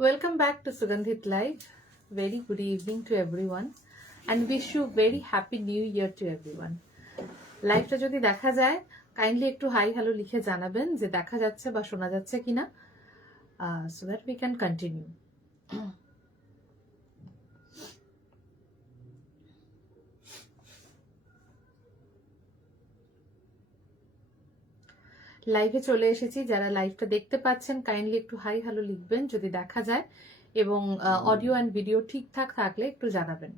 Welcome back to Sugandhit Live. Very good evening to everyone and wish you very happy new year to everyone. লাইভটা যদি দেখা যায় kindly একটু hi hello লিখে জানাবেন যে দেখা যাচ্ছে বা শোনা যাচ্ছে কিনা so that we can continue. লাইভে চলে এসেছি, যারা লাইভটা দেখতে পাচ্ছেন কাইন্ডলি একটু হাই হ্যালো লিখবেন যদি দেখা যায় এবং অডিও অ্যান্ড ভিডিও ঠিকঠাক থাকলে একটু জানাবেন।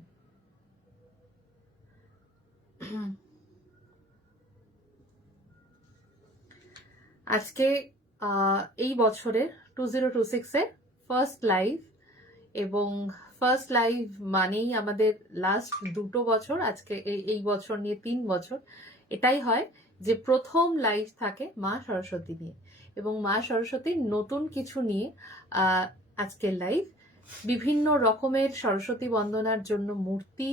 আজকে এই বছরের 2026-এর ফার্স্ট লাইভ, এবং ফার্স্ট লাইভ মানেই আমাদের লাস্ট 2 বছর, আজকে এই বছর নিয়ে 3 বছর এটাই হয় যে প্রথম লাইভ থাকে মা সরস্বতী নিয়ে, এবং মা সরস্বতীর নতুন কিছু নিয়ে আজকের লাইভ। বিভিন্ন রকমের সরস্বতী বন্দনার জন্য মূর্তি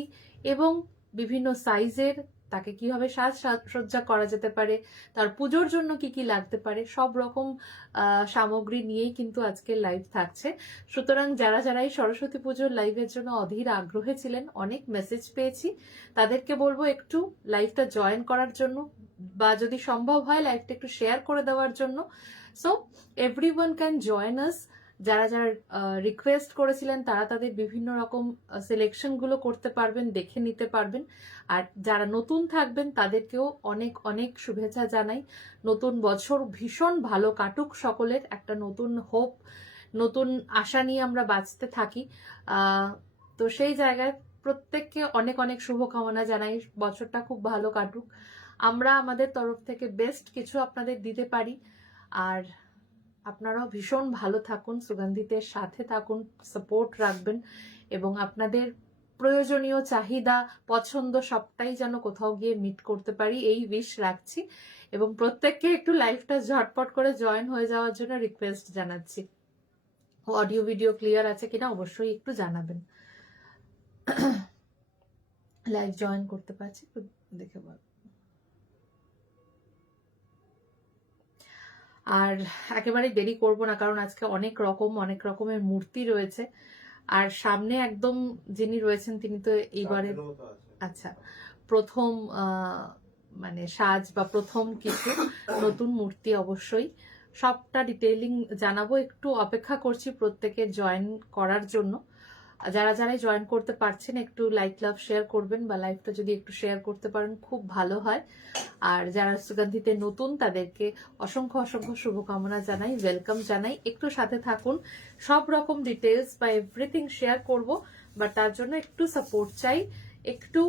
এবং বিভিন্ন সাইজের, তাকে কিভাবে সাজসজ্জা করা যেতে পারে, তার পুজোর জন্য কি কি লাগতে পারে, সব রকম সামগ্রী নিয়েই কিন্তু আজকের লাইভ থাকছে। সুতরাং যারা যারা এই সরস্বতী পুজোর লাইভের জন্য অধীর আগ্রহে ছিলেন, অনেক মেসেজ পেয়েছি, তাদেরকে বলবো একটু লাইভটা জয়েন করার জন্য, বা যদি সম্ভব হয় লাইভটা একটু শেয়ার করে দেওয়ার জন্য। So everyone can join us. যারা যারা রিকোয়েস্ট করেছিলেন তারা তাদের বিভিন্ন রকম সিলেকশন গুলো করতে পারবেন, দেখে নিতে পারবেন। আর যারা নতুন থাকবেন তাদেরকেও অনেক অনেক শুভেচ্ছা জানাই। নতুন বছর ভীষণ ভালো কাটুক সকলের, একটা নতুন হোপ, নতুন আশা নিয়ে আমরা বাঁচতে থাকি। তো সেই জায়গায় প্রত্যেককে অনেক অনেক শুভকামনা জানাই, বছরটা খুব ভালো কাটুক, আমরা আমাদের তরফ থেকে বেস্ট কিছু আপনাদের দিতে পারি। আর আপনারাও ভীষণ ভালো থাকুন, সুগন্ধিতের সাথে থাকুন, সাপোর্ট রাখবেন, এবং আপনাদের প্রয়োজনীয় চাহিদা পছন্দ সবটাই যেন কোথাও গিয়ে মিট করতে পারি এই উইশ রাখছি। এবং প্রত্যেককে একটু লাইভটা ঝটপট করে জয়েন হয়ে যাওয়ার জন্য রিকোয়েস্ট জানাচ্ছি। অডিও ভিডিও ক্লিয়ার আছে কিনা অবশ্যই একটু জানাবেন। লাইভ জয়েন করতে পারছি দেখে বল। আর একেবারে দেরি করব না, কারণ আজকে অনেক রকমের মূর্তি রয়েছে। আর সামনে একদম যিনি রয়েছেন তিনি তো এইবারে আচ্ছা প্রথম মানে সাজ বা প্রথম কিছু নতুন মূর্তি, অবশ্যই সবটা ডিটেইলিং জানাবো। একটু অপেক্ষা করছি প্রত্যেকের জয়েন করার জন্য। যারা যারাই জয়েন করতে পারছেন একটু লাইক লাভ শেয়ার করবেন, বা লাইভটা যদি একটু শেয়ার করতে পারেন খুব ভালো হয়। আর যারা সুগন্ধিতে নতুন তাদেরকে অসংখ্য অসংখ্য শুভকামনা জানাই, ওয়েলকাম জানাই। একটু সাথে থাকুন, সব রকম ডিটেলস বা এভরিথিং শেয়ার করব, বাট তার জন্য একটু সাপোর্ট চাই। একটু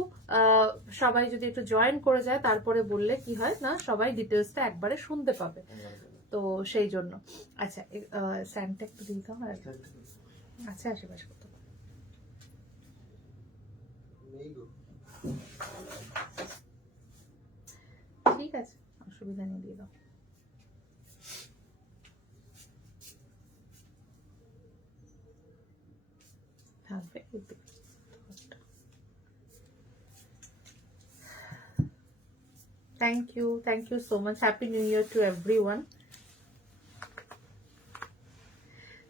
সবাই যদি একটু জয়েন করে যায়, তারপরে বললে কি হয় না সবাই ডিটেলসটা একবারে শুনতে পাবে, তো সেই জন্য। আচ্ছা স্যান্ডটা একটু দিয়ে দাও। আচ্ছা আশেপাশ করতে ঠিক আছে, অসুবিধা নেই, দিয়ে দাও। Thank you so much. Happy New Year to everyone.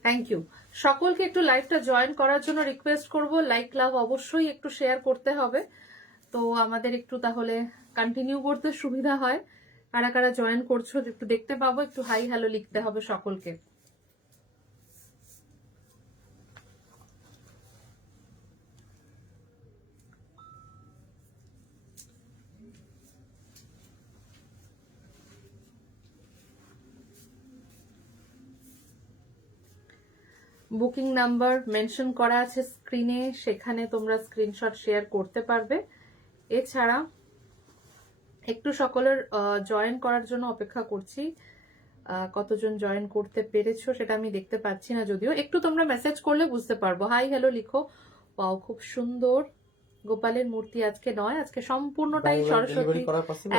Thank you সকলকে। একটু লাইভটা জয়েন করার জন্য রিকোয়েস্ট করব, লাইক লাভ অবশ্যই একটু শেয়ার করতে হবে, তো আমাদের একটু তাহলে কন্টিনিউ করতে সুবিধা হয়। কারা কারা জয়েন করছো একটু দেখতে পাবো, একটু হাই হ্যালো লিখতে হবে সকলকে। বুকিং নাম্বার মেনশন করা আছে স্ক্রিনে, সেখানে তোমরা স্ক্রিনশট শেয়ার করতে পারবে। এছাড়া একটু সকলের জয়েন করার জন্য অপেক্ষা করছি, কতজন জয়েন করতে পেরেছো সেটা আমি দেখতে পাচ্ছি না, যদিও একটু তোমরা মেসেজ করলে বুঝতে পারবো। হাই হ্যালো লিখো। পাও খুব সুন্দর গোপালের মূর্তি আজকে নয়, আজকে সম্পূর্ণটাই সরস্বতী,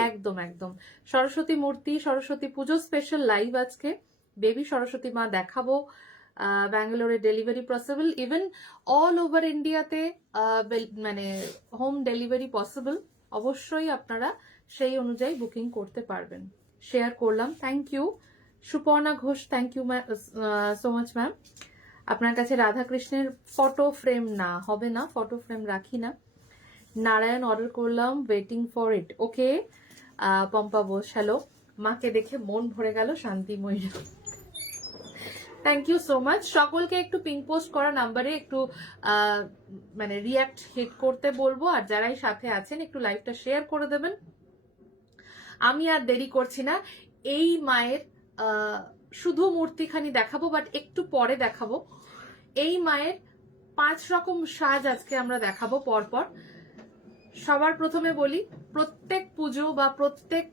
একদম একদম সরস্বতী মূর্তি, সরস্বতী পুজো স্পেশাল লাইভ আজকে। বেবি সরস্বতী মা দেখাবো, ব্যাঙ্গালোরে delivery possible, even all over ইন্ডিয়াতে মানে হোম ডেলিভারি পসিবল। অবশ্যই আপনারা সেই অনুযায়ী বুকিং করতে পারবেন। শেয়ার করলাম, thank you. Suparna Ghosh, thank you so much ma'am. আপনার কাছে রাধাকৃষ্ণের ফটো ফ্রেম না হবে না, ফটো ফ্রেম রাখি না। নারায়ণ অর্ডার করলাম, waiting for it. Okay Pompa Bose, hello. মাকে দেখে মন ভরে গেল Shantimoyee. Thank you so much. সকলকে একটু পিং পোস্ট করা নাম্বারে একটু মানে রিয়াক্ট হিট করতে বলবো, আর যারাই সাথে আছেন একটু লাইভটা শেয়ার করে দেবেন। আমি আর দেরি করছি না, এই মায়ের শুধু মূর্তিখানি দেখাবো, বাট একটু পরে দেখাবো। এই মায়ের 5 রকম সাজ আজকে আমরা দেখাবো পরপর। সবার প্রথমে বলি, প্রত্যেক পুজো বা প্রত্যেক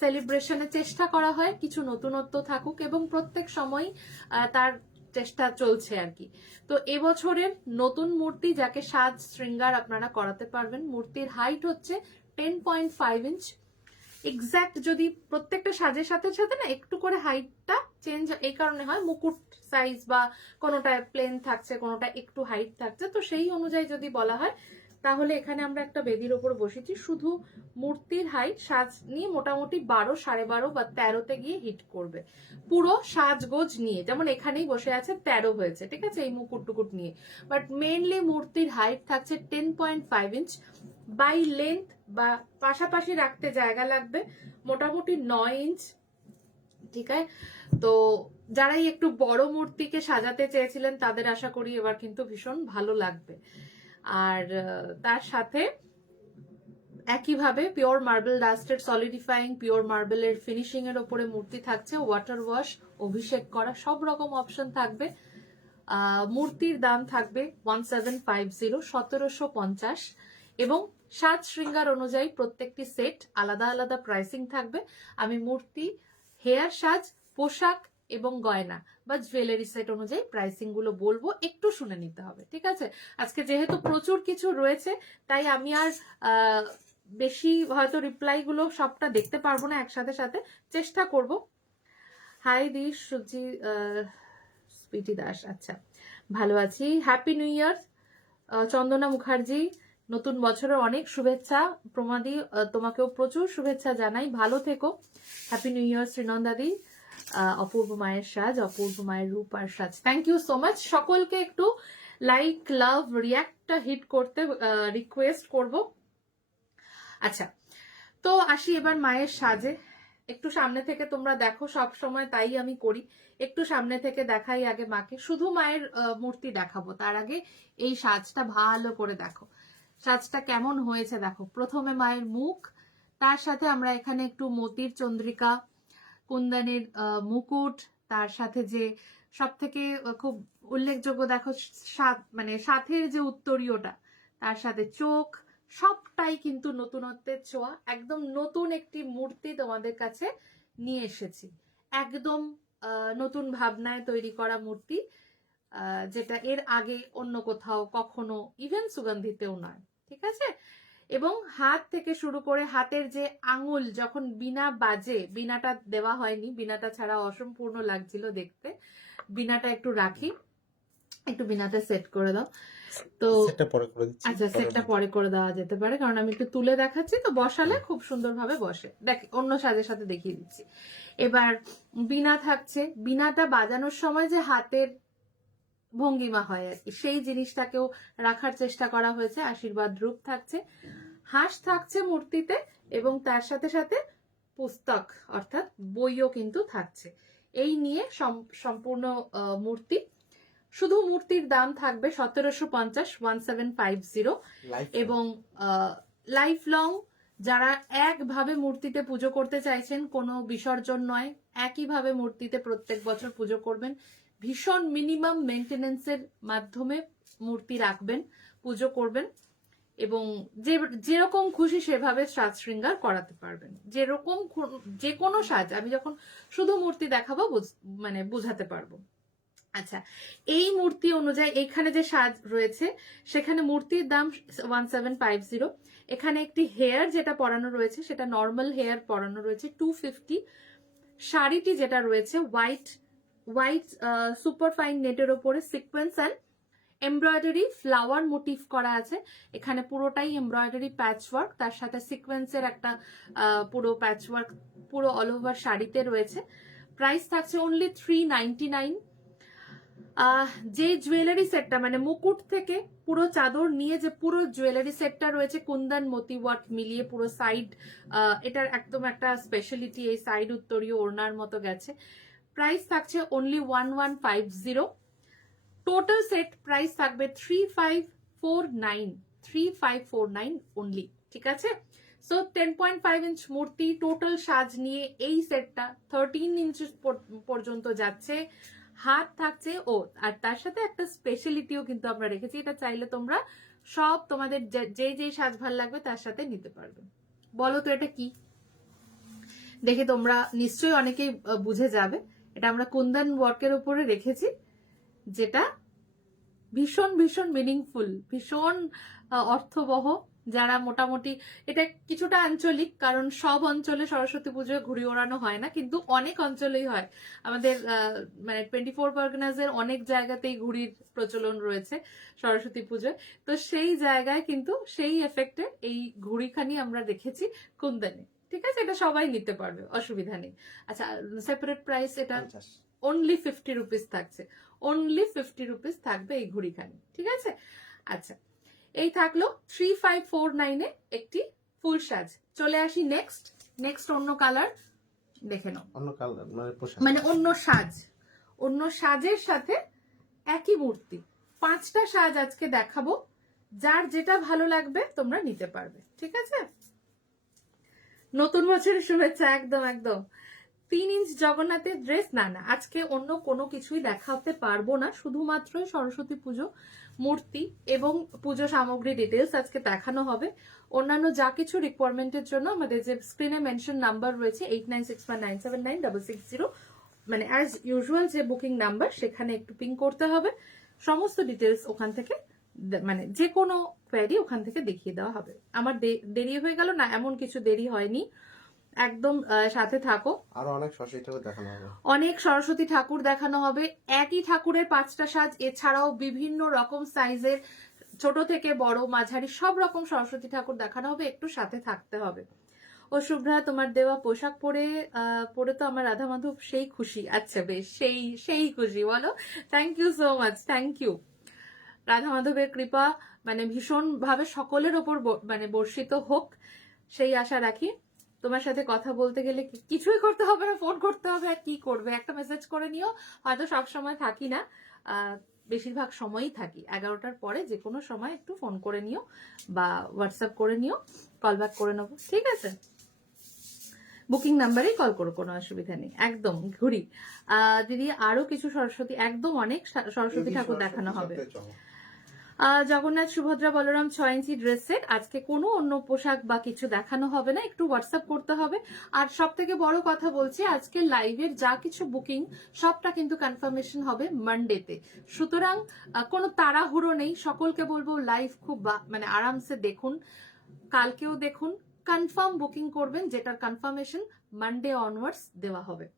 সেলিব্রেশনে চেষ্টা করা হয় কিছু নতুনত্ব থাকুক, এবং প্রত্যেক সময় তার চেষ্টা চলছে আর কি। তো এবছরের নতুন মূর্তি যাকে সাজ শৃঙ্গার আপনারা করাতে পারবেন, মূর্তির হাইট হচ্ছে 10.5 ইঞ্চ। এক্স্যাক্ট যদি প্রত্যেকটা সাজের সাথে সাথে না একটু করে হাইটটা চেঞ্জ এই কারণে হয়, মুকুট সাইজ বা কোনোটা প্লেন থাকছে, কোনোটা একটু হাইট থাকছে, তো সেই অনুযায়ী যদি বলা হয় তাহলে এখানে আমরা একটা বেদির ওপর বসেছি। শুধু মূর্তির হাইট সাজ নিয়ে মোটামুটি 12, 12.5 বা 13তে গিয়ে হিট করবে, পুরো সাজগোজ নিয়ে। যেমন এখানেই বসে আছে 13 হয়েছে, ঠিক আছে, এই মুকুট টুকুট নিয়ে। বাট মেইনলি মূর্তির হাইট থাকছে 10.5 ইঞ্চ। বাই লেন্থ বা পাশাপাশি রাখতে জায়গা লাগবে মোটামুটি 9 ইঞ্চ, ঠিক আছে। তো যারাই একটু বড় মূর্তিকে সাজাতে চেয়েছিলেন তাদের আশা করি এবার কিন্তু ভীষণ ভালো লাগবে। আর তার সাথে একইভাবে পিওর মার্বেল ডাস্টেড সলিডিফাইং পিওর মার্বেলের ফিনিশিং এর ওপরে মূর্তি থাকছে, ওয়াটার ওয়াশ, অভিষেক করা, সব রকম অপশন থাকবে। মূর্তির দাম থাকবে 1750, 1750, এবং সাজ শৃঙ্গার অনুযায়ী প্রত্যেকটি সেট আলাদা আলাদা প্রাইসিং থাকবে। আমি মূর্তি, হেয়ার সাজ, পোশাক এবং গয়না বা জুয়েলারি সেট অনুযায়ী প্রাইসিং গুলো বলবো, একটু শুনে নিতে হবে, ঠিক আছে। আজকে যেহেতু প্রচুর কিছু রয়েছে তাই আমি আর বেশি হয়তো রিপ্লাই গুলো সবটা দেখতে পারবো না একসাথে সাথে, চেষ্টা করব। হাই দিস সুজি স্পিটি দাস, আচ্ছা ভালো আছি, হ্যাপি নিউ ইয়ার। চন্দনা মুখার্জি, নতুন বছরের অনেক শুভেচ্ছা। প্রমাদি, তোমাকেও প্রচুর শুভেচ্ছা জানাই, ভালো থেকো, হ্যাপি নিউ ইয়ার। শ্রীনন্দাদি, অপূর্ব মায়ের সাজ, অপূর্ব মায়ের রূপ আর সাজ, থ্যাংক ইউ সো মাচ। সকলকে একটু লাইক, লাভ, রিয়াক্টটা হিট করতে রিকোয়েস্ট করব। আচ্ছা, তো আসি এবার মায়ের সাজে। একটু সামনে থেকে তোমরা দেখো, সব সময় তাই আমি করি, একটু সামনে থেকে দেখাই আগে মাকে। শুধু মায়ের মূর্তি দেখাবো, তার আগে এই সাজটা ভালো করে দেখো, সাজটা কেমন হয়েছে দেখো। প্রথমে মায়ের মুখ, তার সাথে আমরা এখানে একটু মতির চন্দ্রিকা, কুন্দনের মুকুট, তার সাথে যে সব থেকে খুব উল্লেখযোগ্য দেখো মানে সাথের যে উত্তরীয়টা, তার সাথে চোখ, সবটাই কিন্তু নতুনত্বের ছোঁয়া। একদম নতুন একটি মূর্তি তোমাদের কাছে নিয়ে এসেছি, একদম নতুন ভাবনায় তৈরি করা মূর্তি, যেটা এর আগে অন্য কোথাও কখনো, ইভেন সুগন্ধিতেও নয়, ঠিক আছে। এবং হাত থেকে শুরু করে হাতের যে আঙুল যখন বিনা বাজে, বিনাটা দেওয়া হয়নি, বিনাটা ছাড়া অসম্পূর্ণ লাগছিল দেখতে, বিনাটা একটু রাখি, একটু বিনাতে সেট করে দাও। তো আচ্ছা, সেটটা পরে করে দেওয়া যেতে পারে, কারণ আমি একটু তুলে দেখাচ্ছি তো, বসালে খুব সুন্দরভাবে বসে। দেখ, অন্য সাজের সাথে দেখিয়ে দিচ্ছি। এবার বিনা থাকছে, বিনাটা বাজানোর সময় যে হাতের ভঙ্গিমা হয় আর কি, সেই জিনিসটাকেও রাখার চেষ্টা করা হয়েছে। আশীর্বাদ রূপ থাকছে, হাঁস থাকছে মূর্তিতে, এবং তার সাথে সাথে পুস্তক অর্থাৎ বইও কিন্তু থাকছে। এই নিয়ে সম্পূর্ণ মূর্তি। শুধু মূর্তির দাম থাকবে 1750, 1750, এবং লাইফ লং যারা একভাবে মূর্তিতে পুজো করতে চাইছেন, কোনো বিসর্জন নয়, একইভাবে মূর্তিতে প্রত্যেক বছর পুজো করবেন, ভীষণ মিনিমাম মেনটেনেন্সের মাধ্যমে মূর্তি রাখবেন, পুজো করবেন, এবং যেরকম খুশি সেভাবে সাজ শৃঙ্গার করাতে পারবেন। যেরকম যে কোনো সাজ আমি যখন শুধু মূর্তি দেখাবো মানে বুঝাতে পারবো। আচ্ছা, এই মূর্তি অনুযায়ী এখানে যে সাজ রয়েছে সেখানে মূর্তির দাম 1750। এখানে একটি হেয়ার যেটা পরানো রয়েছে সেটা নর্মাল হেয়ার পরানো রয়েছে 250। শাড়িটি যেটা রয়েছে হোয়াইট সুপার ফাইন নেটের ওপরে sequence and embroidery flower motive করা আছে। এখানে পুরোটাই এমব্রয়ডারি প্যাচওয়ার্ক, তার সাথে সিকোয়েন্সের একটা পুরো প্যাচওয়ার্ক পুরো অল ওভার শাড়িতে রয়েছে। প্রাইস থাকছে অনলি 399। যে জুয়েলারি সেটটা মানে মুকুট থেকে পুরো চাদর নিয়ে যে পুরো জুয়েলারি সেটটা রয়েছে কুন্দন মতি ওয়ার্ক মিলিয়ে পুরো সাইড, এটার একদম একটা স্পেশালিটি, এই সাইড উত্তরীয় ওড়নার মতো গেছে। প্রাইস থাকছে অনলি 1150। টোটাল সেট প্রাইস থাকবে 3549 অনলি, ঠিক আছে। সো 10.5 ইঞ্চ মূর্তি টোটাল সাজ নিয়ে এই সেটটা 13 ইঞ্চ পর্যন্ত যাচ্ছে। হাত থাকছে আর তার সাথে একটা স্পেশালিটিও কিন্তু আমরা রেখেছি, এটা চাইলে তোমরা সব তোমাদের যে সাজ ভাল লাগবে তার সাথে নিতে পারবে। বলো তো এটা কি, দেখে তোমরা নিশ্চয়ই অনেকেই বুঝে যাবে। এটা আমরা কুন্দন ওয়ার্কের উপরে রেখেছি, যেটা ভীষণ ভীষণ মিনিংফুল, ভীষণ অর্থবহ। যারা মোটামুটি, এটা কিছুটা আঞ্চলিক, কারণ সব অঞ্চলে সরস্বতী পুজোয় ঘুড়ি ওড়ানো হয় না, কিন্তু অনেক অঞ্চলেই হয়। আমাদের মানে 24 পরগনাসের অনেক জায়গাতেই ঘুড়ির প্রচলন রয়েছে সরস্বতী পুজোয়। তো সেই জায়গায় কিন্তু সেই এফেক্টে এই ঘুড়িখানি আমরা রেখেছি কুন্দনে, ঠিক আছে। এটা সবাই নিতে পারবে, অসুবিধা নেই। আচ্ছা, সেপারেট প্রাইস এটা অনলি 50 রুপিস থাকছে, অনলি 50 রুপিস থাকবে এই ঘুড়িখানি, ঠিক আছে। আচ্ছা, এই থাকলো 3549 এ একটি ফুল সাজ। চলে আসি নেক্সট অন্য কালার দেখে নাও। অন্য কালার মানে অন্য সাজ, অন্য সাজের সাথে একই মূর্তি। 5টা সাজ আজকে দেখাবো, যার যেটা ভালো লাগবে তোমরা নিতে পারবে, ঠিক আছে। নতুন বছরের শুভেচ্ছা, একদম একদম। 3 ইঞ্চ জগন্নাথের ড্রেস না, আজকে অন্য কোনো কিছুই দেখাতে পারবো না, শুধুমাত্র সরস্বতী পুজো মূর্তি এবং পুজো সামগ্রী ডিটেলস আজকে দেখানো হবে। অন্যান্য যা কিছু রিকোয়ারমেন্টের জন্য আমাদের যে স্ক্রিনে মেনশন নাম্বার রয়েছে 8961979660, মানে অ্যাজ ইউজুয়াল যে বুকিং নাম্বার, সেখানে একটু পিং করতে হবে। সমস্ত ডিটেলস ওখান থেকে, মানে যে কোনো কোয়ারি ওখান থেকে দেখিয়ে দেওয়া হবে। আমার দেরি হয়ে গেল না, এমন কিছু দেরি হয়নি, একদম সাথে থাকো। আরো অনেক সরস্বতী ঠাকুর দেখানো হবে, অনেক সরস্বতী ঠাকুর দেখানো হবে। একই ঠাকুরের 5টা সাজ, এছাড়াও বিভিন্ন রকম সাইজের ছোট থেকে বড় মাঝারি সব রকম সরস্বতী ঠাকুর দেখানো হবে, একটু সাথে থাকতে হবে। ও শুভ্রা, তোমার দেওয়া পোশাক পরে তো আমার রাধা মাধব সেই খুশি। আচ্ছা বেশ, সেই খুশি বলো। Thank you so much, thank you. Radha মাধবের কৃপা মানে ভীষণ ভাবে সকলের ওপর মানে বর্ষিত হোক, সেই আশা রাখি। তোমার সাথে কথা বলতে গেলে কিছুই করতে হবে না, ফোন করতে হবে, আর কি করবে, একটা মেসেজ করে নিও। হয়তো সব সময় থাকি না, বেশিরভাগ সময়ই থাকি। 11টার পরে যে কোনো সময় একটু ফোন করে নিও বা হোয়াটসঅ্যাপ করে নিও, কল ব্যাক করে নেবো, ঠিক আছে। বুকিং নাম্বারেই কল করো, কোনো অসুবিধা নেই, একদম। ঘুরি দিদি, আরো কিছু সরস্বতী, একদম অনেক সরস্বতী ঠাকুর দেখানো হবে। জগন্নাথ সুভদ্রা বলরাম 6 ইঞ্চি ড্রেস সেট। আজকে কোনো অন্য পোশাক বা কিছু দেখানো হবে না, একটু হোয়াটসঅ্যাপ করতে হবে। আর সব থেকে বড় কথা বলছি, আজকে লাইভের যা কিছু বুকিং সবটা কিন্তু কনফার্মেশন হবে মানডেতে। সুতরাং কোনো তাড়াহুড়ো নেই, সকলকে বলবো লাইভ খুব মানে আরামসে দেখুন, কালকেও দেখুন, কনফার্ম বুকিং করবেন, যেটার কনফার্মেশন মানডে অনওয়ার্ডস দেওয়া হবে।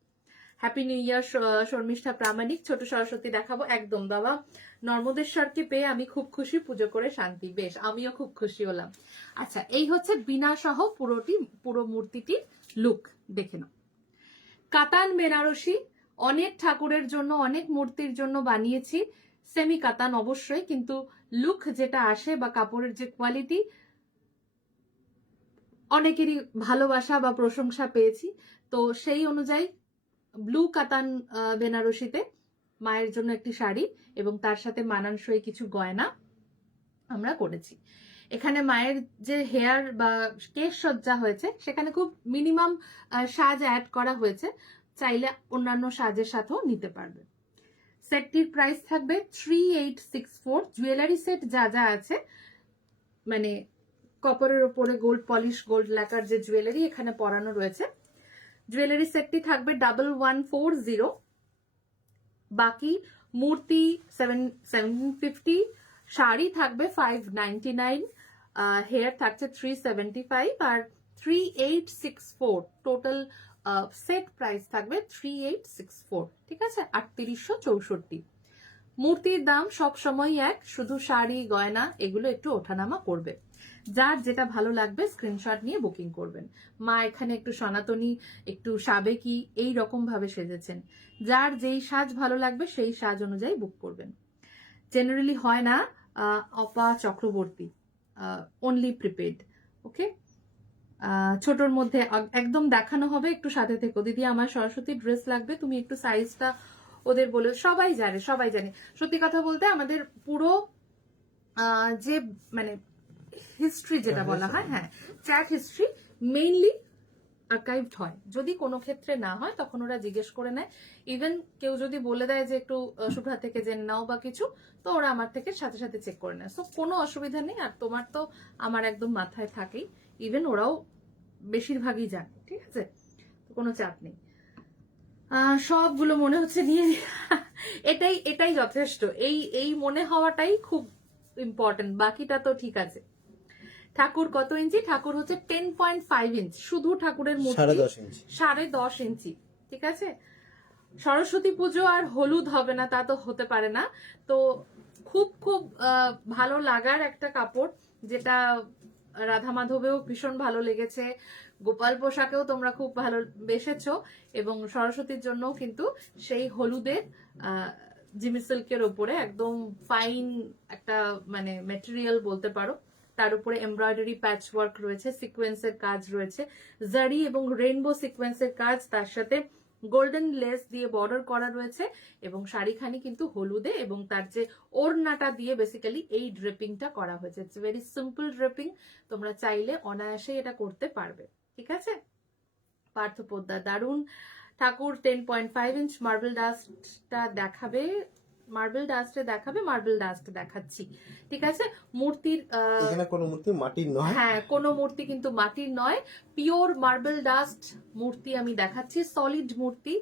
হ্যাপি নিউ ইয়ার শর্মিষ্ঠা প্রামাণিক। ছোট সরস্বতী দেখাবো, একদম বাবা। নর্মদেশ্বরকে পেয়ে আমি খুব খুশি, পুজো করে শান্তি। বেশ, আমিও খুব খুশি হলাম। আচ্ছা, এই হচ্ছে বিনা সহ পুরো মূর্তিটি লুক, দেখে নাও। কাতান বেনারসি, অনেক ঠাকুরের জন্য, অনেক মূর্তির জন্য বানিয়েছি। সেমি কাতান অবশ্যই, কিন্তু লুক যেটা আসে বা কাপড়ের যে কোয়ালিটি, অনেকেরই ভালোবাসা বা প্রশংসা পেয়েছি। তো সেই অনুযায়ী ব্লু কাতান বেনারসিতে মায়ের জন্য একটি শাড়ি এবং তার সাথে মানানসই কিছু গয়না আমরা করেছি। এখানে মায়ের যে হেয়ার বা কেশ সজ্জা হয়েছে, সেখানে খুব মিনিমাম সাজ অ্যাড করা হয়েছে, চাইলে অন্যান্য সাজের সাথেও নিতে পারবে। সেটটির প্রাইস থাকবে 3864। জুয়েলারি সেট যা যা আছে, মানে কপারের উপরে গোল্ড পলিশ, গোল্ড ল্যাকার যে জুয়েলারি এখানে পরানো রয়েছে, জুয়েলারি সেটটি থাকবে 1140। বাকি মূর্তি 750, শাড়ি থাকবে 599, হেয়ার থাকছে 375 আর 3864। টোটাল সেট প্রাইস থাকবে 3864, ঠিক আছে। 3864। মূর্তির দাম সব সময় এক, শুধু শাড়ি গয়না এগুলো একটু ওঠানামা করবে। যার যেটা ভালো লাগবে স্ক্রিনশট নিয়ে বুকিং করবেন। মা এখানে একটু সনাতনী, একটু সাবেকি এই রকম ভাবে সেজেছেন। যার যেই সাজ ভালো লাগবে সেই সাজ অনুযায়ী বুক করবেন। জেনারেলি হয় না অপা চক্রবর্তী, অনলি প্রিপেড। ওকে, ছোটর মধ্যে একদম দেখানো হবে, একটু সাথে থেকো। দিদি আমার সরস্বতী ড্রেস লাগবে, তুমি একটু সাইজটা ওদের বলে। সবাই জানে, সবাই জানে। সত্যি কথা বলতে আমাদের পুরো যে মানে হিস্ট্রি যেটা বলা হয়, হ্যাঁ, চ্যাট হিস্ট্রি মেইনলি আর্কাইভড হয়। যদি কোনো ক্ষেত্রে না হয় তখন ওরা জিজ্ঞেস করে নেয়। ইভেন কেউ যদি বলে দেয় যে একটু শুভ্রা থেকে জেনে নাও বা কিছু, তো ওরা আমার থেকে সাথে সাথে চেক করে নেয়। সো কোনো অসুবিধা নেই। আর তোমার তো আমার একদম মাথায় থাকেই, ইভেন ওরাও বেশিরভাগই জানে, ঠিক আছে, কোনো চাপ নেই। সবগুলো মনে হচ্ছে নিয়ে এটাই এটাই যথেষ্ট। এই মনে হওয়াটাই খুব ইম্পর্টেন্ট, বাকিটা তো ঠিক আছে। ঠাকুর কত ইঞ্চি? ঠাকুর হচ্ছে 10.5 ইঞ্চ, শুধু ঠাকুরের মূর্তি 10.5 ইঞ্চি, ঠিক আছে। সরস্বতী পুজো আর হলুদ হবে না তা তো হতে পারে না। তো খুব খুব ভালো লাগার একটা কাপড়, যেটা রাধা মাধবেও ভীষণ ভালো লেগেছে, গোপাল পোশাকেও তোমরা খুব ভালো বেসেছো, এবং সরস্বতীর জন্য কিন্তু সেই হলুদের জিমি সিল্কের ওপরে একদম ফাইন একটা মানে মেটেরিয়াল বলতে পারো, তার উপরে এমব্রয়ডারি প্যাচ ওয়ার্ক রয়েছে, সিকোয়েন্সের কাজ রয়েছে, জারি এবং রেইনবো সিকোয়েন্সের কাজ, তার সাথে গোল্ডেন লেস দিয়ে বর্ডার করা রয়েছে, এবং শাড়িখানি কিন্তু হলুদে, এবং তার যে ওড়নাটা দিয়ে বেসিক্যালি এই ড্রেপিংটা করা হয়েছে। ইটস ভেরি সিম্পল ড্রেপিং, তোমরা চাইলে অনায়াসে এটা করতে পারবে, ঠিক আছে। পার্থ পোদ্দার দারুণ। ঠাকুর 10.5 ইঞ্চ। মার্বেল ডাস্টটা দেখাবে, মার্বেল ডাস্টে দেখাবে, মার্বেল ডাস্ট দেখাচ্ছি, ঠিক আছে। মূর্তির এখানে কোনো মূর্তি মাটির নয়, হ্যাঁ, কোনো মূর্তি কিন্তু মাটির নয়, পিওর মার্বেল ডাস্ট মূর্তি আমি দেখাচ্ছি। সলিড মূর্তি,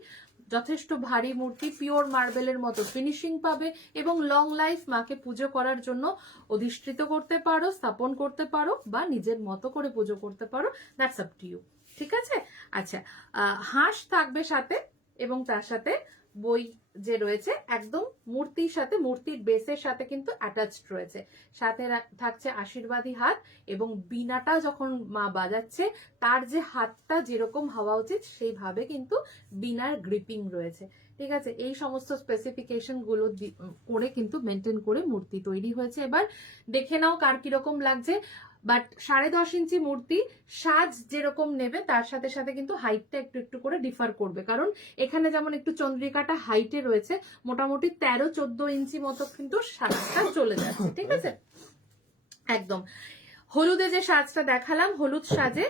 যথেষ্ট ভারী মূর্তি, পিওর মার্বেলের মতো ফিনিশিং পাবে, এবং লং লাইফ মাকে পুজো করার জন্য অধিষ্ঠিত করতে পারো, স্থাপন করতে পারো, বা নিজের মতো করে পুজো করতে পারো, দ্যাটস আপ টু ইউ, ঠিক আছে। আচ্ছা, হাঁস থাকবে সাথে, এবং তার সাথে বই যে রয়েছে একদম মূর্তির সাথে, মূর্তির বেসের সাথে কিন্তু অ্যাটাচড রয়েছে। সাথে থাকছে আশীর্বাদী হাত, এবং বীণাটা যখন মা বাজাচ্ছে তার যে হাতটা যেরকম হওয়া উচিত সেইভাবে কিন্তু বীণার গ্রিপিং রয়েছে, ঠিক আছে। এই সমস্ত স্পেসিফিকেশন গুলো করে কিন্তু মেনটেন করে মূর্তি তৈরি হয়েছে। এবার দেখে নাও কার কিরকম লাগছে। বাট 10.5 ইঞ্চি মূর্তি, সাজ যেরকম নেবে তার সাথে সাথে কিন্তু হাইটটা একটু একটু করে ডিফার করবে, কারণ এখানে যেমন একটু চন্দ্রিকাটা হাইটে রয়েছে, মোটামুটি 13-14 ইঞ্চি মতো কিন্তু সাজটা চলে যাচ্ছে, ঠিক আছে, একদম। হলুদে যে সাজটা দেখালাম, হলুদ সাজে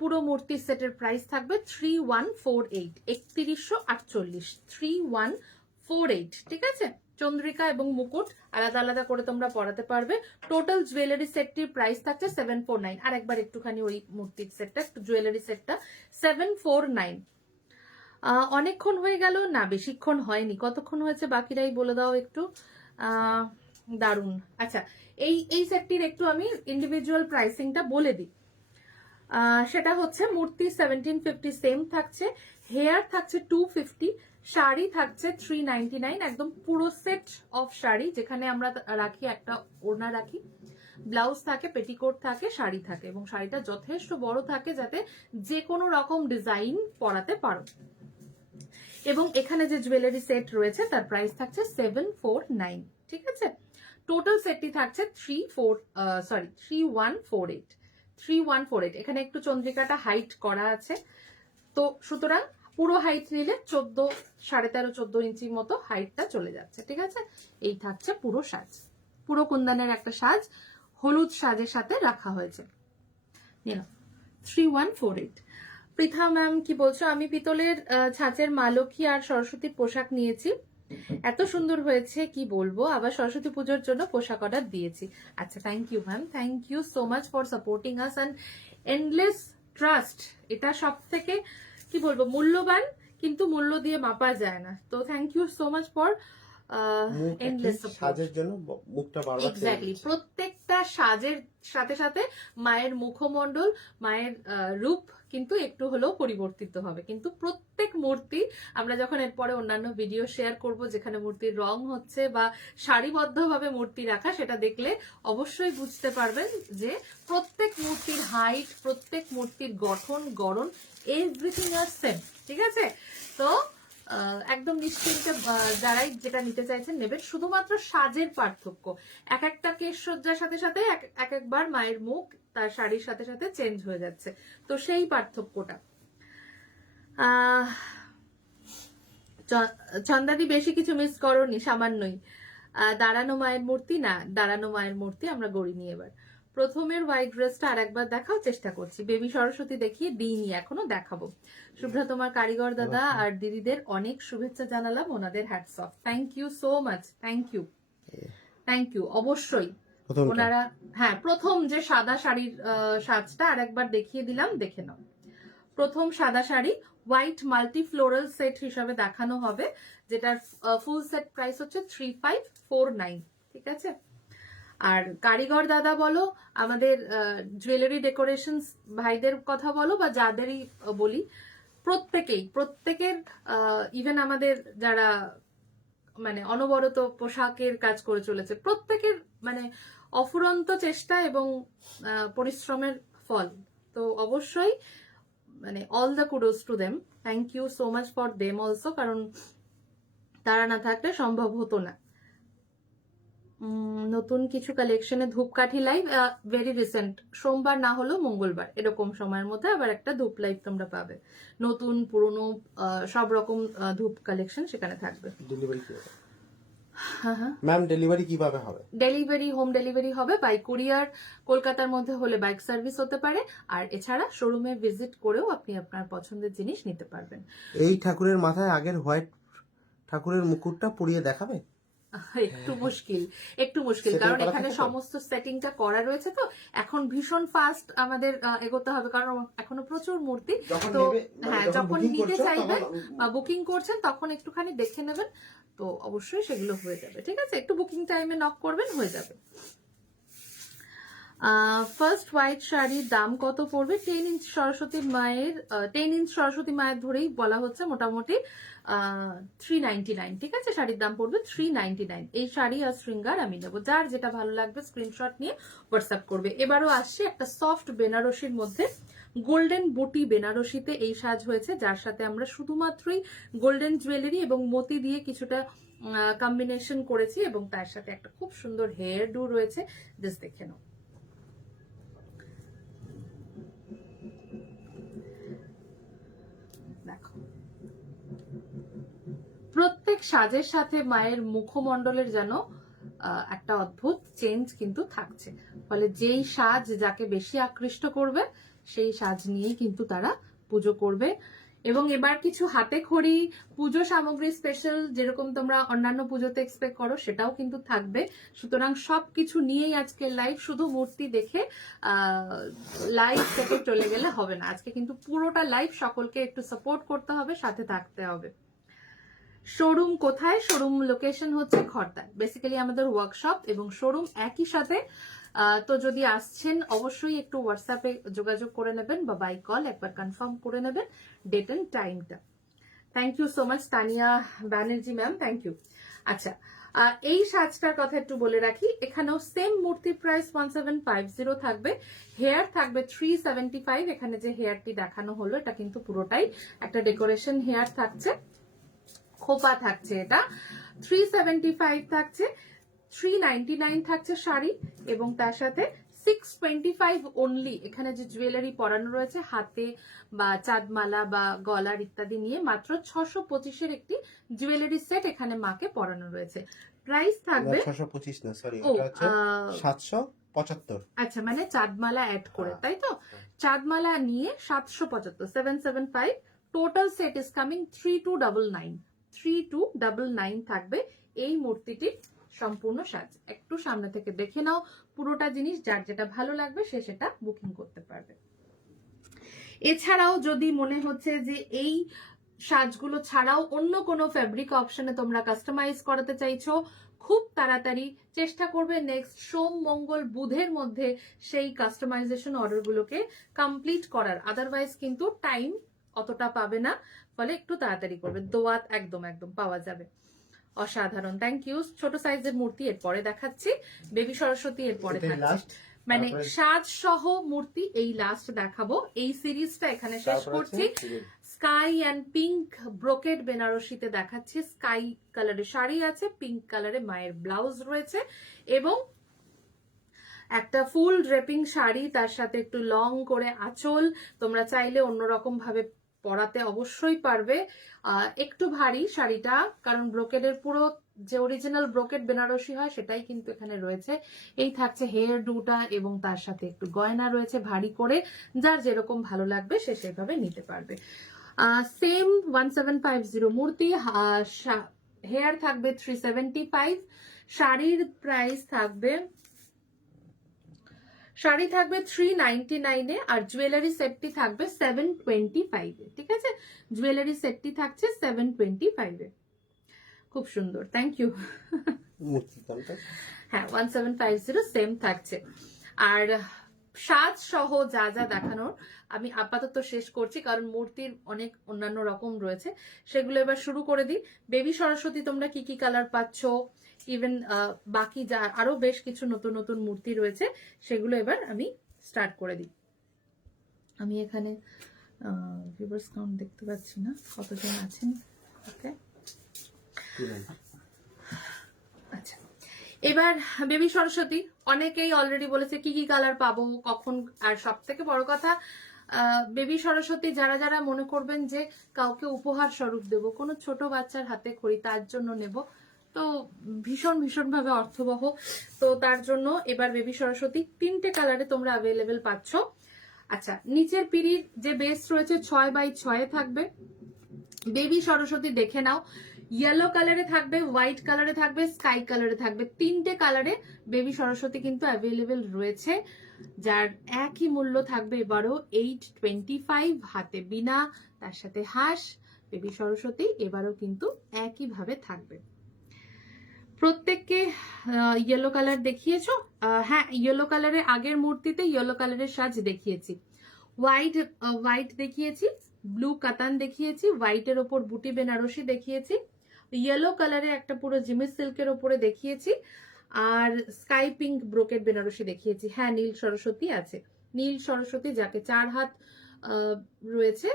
পুরো মূর্তির সেটের প্রাইস থাকবে 3148, 3148, 3148, ঠিক আছে। চন্দ্রিকা এবং মুকুট আলাদা আলাদা করে তোমরা পরাতে পারবে। টোটাল জুয়েলারি সেটটির প্রাইস থাকছে 749। আর একবার একটুখানি ওই মূর্তির সেটটা, জুয়েলারি সেটটা 749। অনেকক্ষণ হয়ে গেল না? বেশিক্ষণ হয়নি। কতক্ষণ হয়েছে বাকিরাই বলে দাও একটু। দারুন। আচ্ছা, এই সেটটির একটু আমি ইন্ডিভিজুয়াল প্রাইসিংটা বলে দিই। সেটা হচ্ছে মূর্তি 1750 সেম থাকছে, হেয়ার থাকছে 250, শাড়ি থাকছে 399, একদম পুরো সেট অফ শাড়ি, যেখানে আমরা রাখি একটা ওড়না রাখি, ব্লাউজ থাকে, পেটিকোট থাকে, শাড়ি থাকে, এবং শাড়িটা যথেষ্ট বড় থাকে যাতে যে কোনো রকম ডিজাইন পরাতে পারো। এবং এখানে যে জুয়েলারি সেট রয়েছে তার প্রাইস থাকছে 749, ঠিক আছে। টোটাল সেটটি থাকছে 3148, 3148। এখানে একটু চন্দ্রিকাটা হাইট করা আছে, তো সুতরাং পুরো হাইট নিলে 13.5-14 ইঞ্চির মতো হাইটটা চলে যাচ্ছে, ঠিক আছে। এই থাকছে পুরো সাজ, পুরো কুন্দনের একটা সাজ হলুদ সাজের সাথে রাখা হয়েছে। 3148। পৃথা ম্যাম কি বলছো? আমি পিতলের ছাঁচের মা লক্ষ্মী আর সরস্বতীর পোশাক নিয়েছি, এত সুন্দর হয়েছে কি বলবো, আবার সরস্বতী পুজোর জন্য পোশাক অর্ডার দিয়েছি। আচ্ছা, thank you ma'am, thank you so much for supporting us and endless trust. এটা সব থেকে কি বলবো মূল্যবান, কিন্তু মূল্য দিয়ে মাপা যায় না। তো thank you so much for endless সাজের জন্য মুখটা বারবার এক্স্যাক্টলি। প্রত্যেকটা সাজের সাথে সাথে মায়ের মুখমণ্ডল, মায়ের রূপ কিন্তু একটু হলেও পরিবর্তিত হবে, কিন্তু প্রত্যেক মূর্তি আমরা যখন এরপরে অন্যান্য ভিডিও শেয়ার করব যেখানে মূর্তির রং হচ্ছে বা সারিবদ্ধভাবে মূর্তি রাখা, সেটা দেখলে অবশ্যই বুঝতে পারবেন যে প্রত্যেক মূর্তির হাইট, প্রত্যেক মূর্তির গঠন, গড়ন, এভরিথিং আর সেম। ঠিক আছে, তো একদম নিশ্চিন্তে যারাই যেটা নিতে চাইছেন নেবেন। শুধুমাত্র সাজের পার্থক্য, এক একটা কেশসজ্জার সাথে সাথে এক একবার মায়ের মুখ তার শাড়ির সাথে সাথে চেঞ্জ হয়ে যাচ্ছে, তো সেই পার্থক্যটা। চন্দাদি বেশি কিছু মিস করোনি, সামান্যই। দাঁড়ানো মায়ের মূর্তি না, দাঁড়ানো মায়ের মূর্তি আমরা গড়িনি এবার। প্রথমের হোয়াইট ড্রেসটা আর একবার দেখাও, চেষ্টা করছি। বেবি সরস্বতী দেখিয়ে দিইনি, এখনো দেখাবো। শুভ্রা, তোমার কারিগর দাদা আর দিদিদের অনেক শুভেচ্ছা জানালাম, ওনাদের hats off. Thank you so much, thank you, thank you. অবশ্যই ওনারা, হ্যাঁ, প্রথম যে সাদা শাড়ির সাজটা আর একবার দেখিয়ে দিলাম, দেখে নাও। প্রথম সাদা sari white multi floral set হিসাবে দেখানো হবে, যেটার ফুল সেট প্রাইস হচ্ছে 3549। ঠিক আছে, আর কারিগর দাদা বলো, আমাদের জুয়েলারি ডেকোরেশন ভাইদের কথা বলো, বা যাদেরই বলি, প্রত্যেকের ইভেন আমাদের যারা মানে অনবরত পোশাকের কাজ করে চলেছে, প্রত্যেকের মানে অফুরন্ত চেষ্টা এবং পরিশ্রমের ফল। তো অবশ্যই মানে all the kudos to them, thank you so much for them also, কারণ তারা না থাকলে সম্ভব হতো না। নতুন কিছু কালেকশনে ধূপকাঠি লাইভ ভেরি রিসেন্ট, সোমবার না হলেও মঙ্গলবার এরকম সময়ের মধ্যে আবার একটা ধূপ লাইভ তোমরা পাবে। নতুন পুরনো সব রকম ধূপ কালেকশন সেখানে থাকবে। ডেলিভারি কিভাবে? ম্যাম ডেলিভারি কিভাবে হবে? ডেলিভারি, হোম ডেলিভারি হবে বাই কুরিয়ার। কলকাতার মধ্যে হলে বাইক সার্ভিস হতে পারে, আর এছাড়া শোরুমে ভিজিট করেও আপনি আপনার পছন্দের জিনিস নিতে পারবেন। এই ঠাকুরের মাথায় আগের হোয়াইট ঠাকুরের মুকুটটা পরিয়ে দেখাবে? একটু মুশকিল, কারণ এখানে সমস্ত সেটিংটা করা রয়েছে, তো এখন ভীষণ ফাস্ট আমাদের এগোতে হবে, কারণ এখনো প্রচুর মূর্তি। তো হ্যাঁ, যখন নিতে চাইবেন বা বুকিং করছেন তখন একটুখানি দেখে নেবেন, তো অবশ্যই সেগুলো হয়ে যাবে। ঠিক আছে, একটু বুকিং টাইমে নক করবেন, হয়ে যাবে। ফার্স্ট হোয়াইট শাড়ির দাম কত পড়বে? 10 ইঞ্চ সরস্বতী মায়ের ধরেই বলা হচ্ছে, মোটামুটি 399। ঠিক আছে, শাড়ির দাম পড়বে 399। এই শাড়ি আর শৃঙ্গার আমি নেবো, যার যেটা ভালো লাগবে স্ক্রিনশট নিয়ে হোয়াটসঅ্যাপ করবে। এবারও আসছে একটা সফট বেনারসির মধ্যে, গোল্ডেন বুটি বেনারসিতে এই সাজ হয়েছে, যার সাথে আমরা শুধুমাত্রই গোল্ডেন জুয়েলারি এবং মতি দিয়ে কিছুটা কম্বিনেশন করেছি, এবং তার সাথে একটা খুব সুন্দর হেয়ার ডু রয়েছে। জাস্ট দেখে নাও। প্রত্যেক সাজের সাথে মায়ের মুখমণ্ডলের যেন একটা অদ্ভুত চেঞ্জ কিন্তু থাকছে, ফলে যেই সাজ যাকে বেশি আকৃষ্ট করবে সেই সাজ নিয়েই কিন্তু তারা পুজো করবে। এবং এবার কিছু হাতে খড়ি পুজো সামগ্রী স্পেশাল, যেরকম তোমরা অন্যান্য পুজোতে এক্সপেক্ট করো, সেটাও কিন্তু থাকবে। সুতরাং সবকিছু নিয়েই আজকে লাইভ, শুধু মূর্তি দেখে লাইভ থেকে চলে গেলে হবে না। আজকে কিন্তু পুরোটা লাইভ সকলকে একটু সাপোর্ট করতে হবে, সাথে থাকতে হবে। শোরুম কোথায়? শোরুম লোকেশন হচ্ছে খড়দায়। বেসিক্যালি আমাদের ওয়ার্কশপ এবং শোরুম একই সাথে। তো যদি আসছেন অবশ্যই একটু হোয়াটসঅ্যাপে যোগাযোগ করে নেবেন, বা বাই কল একবার কনফার্ম করে নেবেন ডেট এন্ড টাইমটা। Thank you so much Tania Banerjee ma'am, thank you. আচ্ছা, এই সাজটার কথা একটু বলে রাখি, এখানেও সেম মূর্তি প্রাইস 1750 থাকবে। হেয়ার থাকবে 375। এখানে যে হেয়ারটি দেখানো হলো এটা কিন্তু পুরোটাই একটা ডেকোরেশন হেয়ার থাকছে, খোপা থাকছে, এটা 375 থাকছে। 399 থাকছে শাড়ি, এবং তার সাথে 625 অনলি এখানে যে জুয়েলারি পরানো রয়েছে হাতে বা চাঁদমালা বা গলার ইত্যাদি নিয়ে, মাত্র 625-এর একটি জুয়েলারি সেট এখানে মাকে পরানো রয়েছে। প্রাইস থাকবে 625 না, সরি, এটা হচ্ছে 775। আচ্ছা, মানে চাঁদমালা অ্যাড করে, তাই তো? চাঁদমালা নিয়ে 775, 775। Total set is coming 3299। 3299 থাকবে এই মূর্তিটির সম্পূর্ণ সাজ। একটু সামনে থেকে দেখে নাও পুরোটা জিনিস, যার যেটা ভালো লাগবে সে সেটা বুকিং করতে পারবে। এছাড়াও যদি মনে হচ্ছে যে এই সাজগুলো ছাড়াও অন্য কোনো ফ্যাব্রিক অপশনে তোমরা কাস্টমাইজ করাতে চাইছো, খুব তাড়াতাড়ি চেষ্টা করবে নেক্সট সোম মঙ্গল বুধের মধ্যে সেই কাস্টমাইজেশন অর্ডারগুলোকে কমপ্লিট করার, আদারওয়াইজ কিন্তু টাইম অতটা পাবে না, ফলে একটু তাড়াতাড়ি করবে। দোয়াত একদম একদম পাওয়া যাবে। অসাধারণ, থ্যাংক ইউ। ছোট সাইজের মূর্তি এরপরে দেখাচ্ছি, বেবি সরস্বতী এরপরে এটাই থাকছে। last, মানে তারপরে- সাজ সহ মূর্তি এই লাস্ট দেখাবো। এই সিরিজটা এখানে শেষ তারপরে করছি। আছে স্কাই অ্যান্ড পিঙ্ক ব্রোকেড বেনারসিতে দেখাচ্ছি। স্কাই কালারের শাড়ি আছে, পিঙ্ক কালারে মায়ের ব্লাউজ রয়েছে এবং একটা ফুল ড্রেপিং শাড়ি, তার সাথে একটু লং করে আঁচল। তোমরা চাইলে অন্যরকম ভাবে পরাতে অবশ্যই পারবে। একটু ভারী শাড়িটা, কারণ ব্রোকেডের পুরো যে অরিজিনাল ব্রোকেড বেনারসি হয় সেটাই কিন্তু এখানে রয়েছে। এই থাকছে হেয়ার ডুটা এবং তার সাথে একটু গয়না রয়েছে ভারী করে, যার যেরকম ভালো লাগবে সে সেভাবে নিতে পারবে। সেম 1750 মূর্তি, হেয়ার থাকবে 375, শাড়ির প্রাইস থাকবে 399 আর জুয়েলারি সেটটি থাকবে 725। ঠিক আছে, জুয়েলারি সেটটি থাকছে 725। খুব সুন্দর, থ্যাংক ইউ। মূর্তির দামটা হ্যাঁ 1750 সেম থাকছে। আর সাজ সহ যা যা দেখানোর আমি আপাতত শেষ করছি, কারণ মূর্তির অনেক অন্যান্য রকম রয়েছে, সেগুলো এবার শুরু করে দিই। বেবি সরস্বতী তোমরা কি কি কালার পাচ্ছ, ইভেন বাকি যা আরো বেশ কিছু নতুন নতুন মূর্তি রয়েছে সেগুলো এবার আমি স্টার্ট করে দিই। আমি এখানে ভিউয়ার্স কাউন্ট দেখতে পাচ্ছি না কতজন আছেন। ওকে, আচ্ছা, এবার বেবি সরস্বতী অনেকেই অলরেডি বলেছে কি কি কালার পাবো কখন। আর সব থেকে বড় কথা, বেবি সরস্বতী যারা যারা মনে করবেন যে কাউকে উপহার স্বরূপ দেব, কোনো ছোট বাচ্চার হাতে খড়ি তার জন্য নেব, তো ভীষণ ভীষণ ভাবে অর্থবহ, তো তার জন্য এবার বেবি সরস্বতী 3টে কালারে তোমরা অ্যাভেলেবেল পাচ্ছ। আচ্ছা, নিচের পিড়ির যে বেস রয়েছে 6x6 থাকবে। বেবি সরস্বতী দেখে নাও, ইয়েলো কালারে থাকবে, হোয়াইট কালারে থাকবে, স্কাই কালারে থাকবে, 3টে কালারে বেবি সরস্বতী কিন্তু অ্যাভেলেবেল রয়েছে, যার একই মূল্য থাকবে এবারও 825। হাতে বিনা, তার সাথে হাঁস, বেবি সরস্বতী এবারও কিন্তু একই ভাবে থাকবে। প্রত্যেককে ইয়েলো কালার দেখিয়েছো? হ্যাঁ, ইয়েলো কালারের আগের মূর্তিতে ইয়েলো কালারের সাজ দেখিয়েছি, হোয়াইট দেখিয়েছি, ব্লু কাতান দেখিয়েছি, হোয়াইটের ওপর বুটি বেনারসি দেখিয়েছি, ইয়েলো কালারে একটা পুরো জিমিস সিল্কের ওপরে দেখিয়েছি, আর স্কাই পিঙ্ক ব্রোকেড বেনারসি দেখিয়েছি। হ্যাঁ, নীল সরস্বতী আছে, নীল সরস্বতী যাকে 4 হাত রয়েছে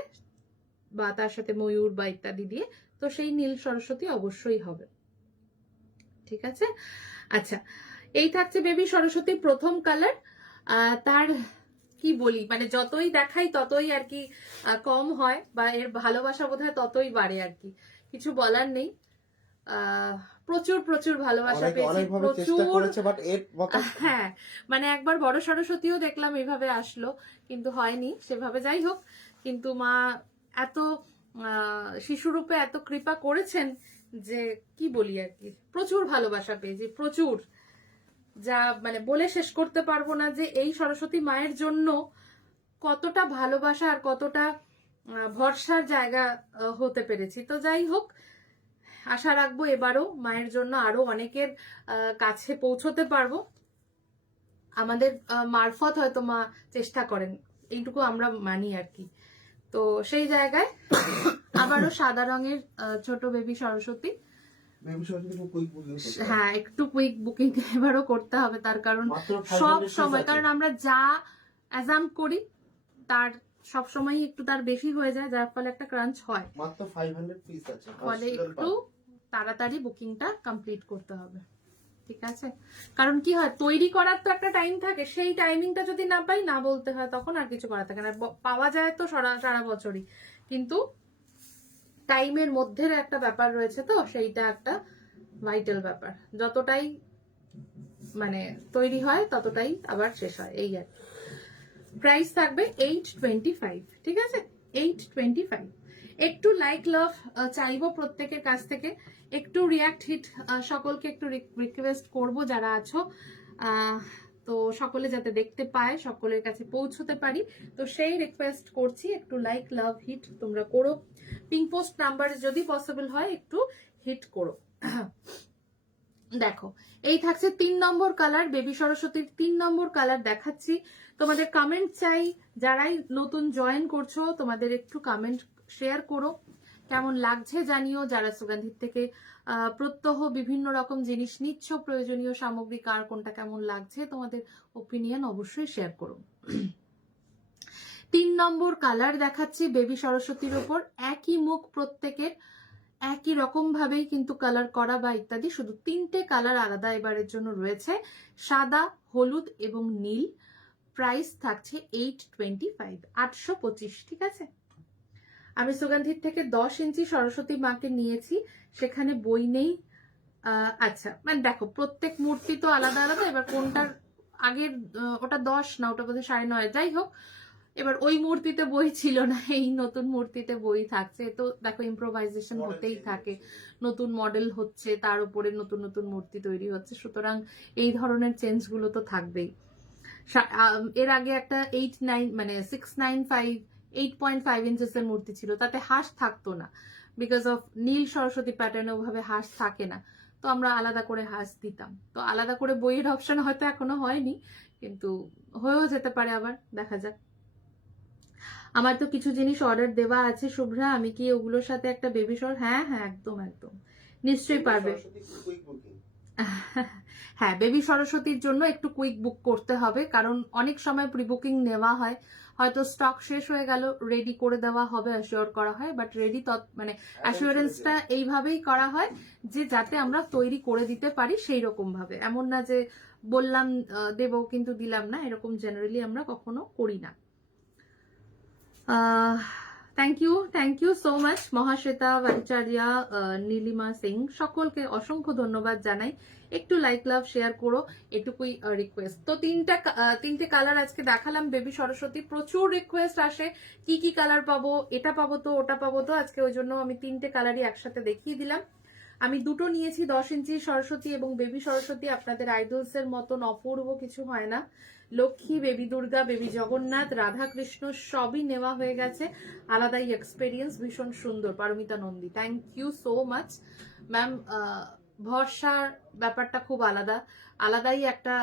বা তার সাথে ময়ূর বা ইত্যাদি দিয়ে, তো সেই নীল সরস্বতী অবশ্যই হবে। ঠিক আছে, আচ্ছা, এই থাকছে বেবি সরস্বতী প্রথম কালার। তার কি বলি, মানে যতই দেখাই ততই আর কি কম হয়, বা এর ভালোবাসা বোধহয় ততই বাড়ে আর কি, কিছু বলার নেই। প্রচুর প্রচুর ভালোবাসা পেয়েছি, প্রচুর। হ্যাঁ, মানে একবার বড় সরস্বতীও দেখলাম এভাবে আসলো, কিন্তু হয়নি সেভাবে। যাই হোক, কিন্তু মা এত শিশুরূপে এত কৃপা করেছেন যে কি বলি আর কি, প্রচুর ভালোবাসা পেয়েছি, প্রচুর, যা মানে বলে শেষ করতে পারবো না যে এই সরস্বতী মায়ের জন্য কতটা ভালোবাসা আর কতটা ভরসার জায়গা হতে পেরেছি। তো যাই হোক, আশা রাখবো এবারও মায়ের জন্য আরো অনেকের কাছে পৌঁছতে পারবো। আমাদের মারফত হয়তো মা চেষ্টা করেন, এইটুকু আমরা মানি আর কি। তো সেই জায়গায় আবারও সাদা রঙের ছোট বেবি সরস্বতী। হ্যাঁ, একটু কুইক বুকিং এবারও করতে হবে, তার কারণ সব সময়, কারণ আমরা যা অ্যাজাম করি তার সব সময় একটু তার বেশি হয়ে যায়, যার ফলে একটা ক্রাঞ্চ হয়, মাত্র 500 পিস আছে, ফলে একটু তাড়াতাড়ি বুকিংটা কমপ্লিট করতে হবে। ঠিক আছে, কারণ কি হয়, তৈরি করার তো একটা টাইম থাকে, সেই টাইমিংটা যদি না পাই, না বলতে হয়, তখন আর কিছু করার থাকে না। পাওয়া যায় তো সারা বছরই, কিন্তু টাইমের মধ্যে একটা ব্যাপার রয়েছে, তো সেইটা একটা ভাইটাল ব্যাপার। যতটাই মানে তৈরি হয় ততটাই আবার শেষ হয়, এই আর কি। প্রাইস থাকবে 825। ঠিক আছে, 825। একটু লাইক লাভ চাইবো প্রত্যেকের কাছ থেকে, একটু রিয়াক্ট হিট সকলকে একটু রিকোয়েস্ট করব যারা আছো, তো সকলে যাতে দেখতে পায়, সকলের কাছে পৌঁছতে পারি, তো সেই রিকোয়েস্ট করছি, একটু লাইক লাভ হিট তোমরা করো। পিং পোস্ট নাম্বার যদি পসিবল হয় একটু হিট করো। দেখো এই থাকছে 3 নম্বর কালার, বেবি সরস্বতীর 3 নম্বর কালার দেখাচ্ছি। তোমাদের কমেন্ট চাই, যারাই নতুন জয়েন করছো তোমাদের একটু কমেন্ট শেয়ার করো, কেমন লাগছে জানিও। যারা সুগন্ধির থেকে প্রত্যহ বিভিন্ন রকম জিনিস নিচ্ছ, প্রয়োজনীয় সামগ্রী, কার কোনটা কেমন লাগছে তোমাদের ওপিনিয়ন অবশ্যই শেয়ার করো। 3 নম্বর কালার দেখাচ্ছি বেবি সরস্বতীর ওপর, একই মুখ প্রত্যেকের, একই রকম ভাবেই কিন্তু কালার করা বা ইত্যাদি, শুধু 3টে কালার আলাদা এবারের জন্য রয়েছে, সাদা, হলুদ এবং নীল। প্রাইস থাকছে 825, 825, ঠিক আছে। আমি সুগন্ধির থেকে 10 ইঞ্চি সরস্বতী মাকে নিয়েছি, সেখানে বই নেই। আচ্ছা মানে দেখো প্রত্যেক মূর্তি তো আলাদা আলাদা, এবার কোনটার আগের ওটা 10 না, ওটা বোধহয় 9.5, যাই হোক। এবার ওই মূর্তিতে বই ছিল না, এই নতুন মূর্তিতে বই থাকছে। তো দেখো ইম্প্রোভাইজেশন হতেই থাকে, নতুন মডেল হচ্ছে, তার উপরে নতুন নতুন মূর্তি তৈরি হচ্ছে, সুতরাং এই ধরনের চেঞ্জ গুলো তো থাকবেই। এর আগে একটা 8.5 ইঞ্চেসের মূর্তি ছিল, তাতে হাঁস থাকতো না, বিকজ অফ নীল সরস্বতী প্যাটার্নে ওভাবে হাঁস থাকে না, তো আমরা আলাদা করে হাঁস দিতাম। তো আলাদা করে বইয়ের অপশন হয়তো এখনো হয়নি, কিন্তু হয়েও যেতে পারে, আবার দেখা যাক। আমার তো কিছু জিনিস অর্ডার দেওয়া আছে শুভ্রা, আমি কি ওগুলোর সাথে একটা বেবি শর? হ্যাঁ হ্যাঁ, একদম একদম, নিশ্চয়ই পারবে। হ্যাঁ, বেবি সরস্বতীর জন্য একটু কুইক বুক করতে হবে, কারণ অনেক সময় প্রি বুকিং নেওয়া হয়, হয়তো স্টক শেষ হয়ে গেল, রেডি করে দেওয়া হবে, অ্যাসিওর করা হয়, বাট রেডি মানে অ্যাসিওরেন্সটা এইভাবেই করা হয় যে যাতে আমরা তৈরি করে দিতে পারি সেই রকম ভাবে, এমন না যে বললাম দেবো কিন্তু দিলাম না, এরকম জেনারেলি আমরা কখনো করি না। Thank you so much Mahasweta Bhaichariya, Nilima Singh, সকলকে অসংখ্য ধন্যবাদ জানাই। একটু লাইক লাভ শেয়ার করো, এটুকুই রিকোয়েস্ট। তো তিনটে কালার আজকে দেখালাম বেবি সরস্বতী, প্রচুর রিকোয়েস্ট আসে কি কি কালার পাবো, এটা পাবো তো, ওটা পাবো তো, আজকে ওই জন্য আমি 3টে কালারই একসাথে দেখিয়ে দিলাম। আমি দুটো নিয়েছি, 10 ইঞ্চি সরস্বতী এবং বেবি সরস্বতী। আপনাদের আইডলস এর মতন অপূর্ব কিছু হয় না, লক্ষ্মী, বেবি দুর্গা, বেবি জগন্নাথ, রাধা কৃষ্ণ সবই নেওয়া হয়ে গেছে, আলাদাই এক্সপেরিয়েন্স, ভীষণ সুন্দর। Paramita Nandi, thank you so much ma'am. ভরসার ব্যাপারটা খুব আলাদাই একটা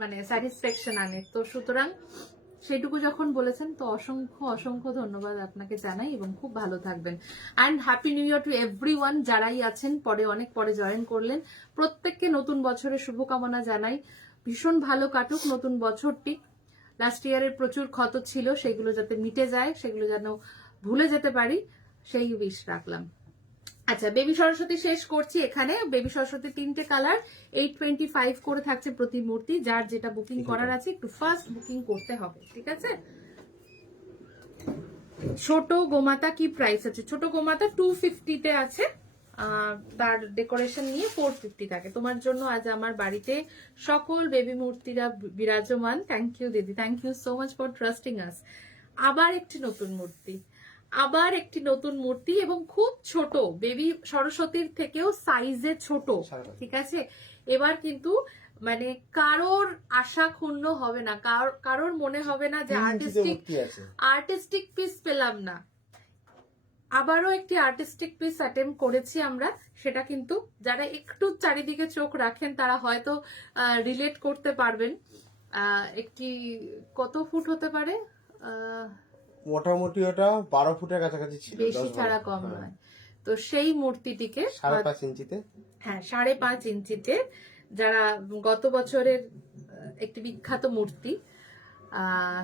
মানে স্যাটিসফ্যাকশন আনে, তো সুতরাং সেটুকু যখন বলেছেন তো অসংখ্য অসংখ্য ধন্যবাদ আপনাকে জানাই, এবং খুব ভালো থাকবেন। And happy new year to everyone, যারাই আছেন অনেক পরে জয়েন করলেন, প্রত্যেককে নতুন বছরের শুভকামনা জানাই, ভীষণ ভালো কাটুক নতুন বছরটি। লাস্ট ইয়ারের প্রচুর ক্ষত ছিল, সেগুলো যাতে মিটে যায়, সেগুলো যেন ভুলে যেতে পারি, সেই উইশ রাখলাম। আচ্ছা, বেবি সরস্বতী শেষ করছি এখানে। বেবি সরস্বতী 3টে কালার, 825 করে থাকছে প্রতি মূর্তি। যার যেটা বুকিং করার আছে একটু ফার্স্ট বুকিং করতে হবে, ঠিক আছে। ছোট গোমাতা কি প্রাইস আছে? ছোট গোমাতা 250-তে আছে, তার ডেকোরেশন নিয়ে 450 থাকে। তোমার জন্য আজ আমার বাড়িতে সকল বেবি মূর্তিরা বিরাজমান। থ্যাংক ইউ দিদি, thank you so much for trusting us. আবার একটি নতুন মূর্তি, এবং খুব ছোট, বেবি সরস্বতীর থেকেও সাইজে ছোট, ঠিক আছে। এবার কিন্তু মানে কারোর আশা ক্ষুণ্ণ হবে না, কারোর মনে হবে না যে আর্টিস্টিক পিস পেলাম না। আবারও একটি আর্টিস্টিক পিস অ্যাটেম্প করেছি আমরা, সেটা কিন্তু যারা একটু চারিদিকে চোখ রাখেন তারা হয়তো রিলেট করতে পারবেন। একটি কত ফুট হতে পারে, মোটামুটি ওটা 12 ফুটের কাছাকাছি ছিল, বেশি ছাড়া কম নয়। তো সেই মূর্তিটিকে 5.5 ইঞ্চিতে, হ্যাঁ 5.5 ইঞ্চিতে, যারা গত বছরের একটি বিখ্যাত মূর্তি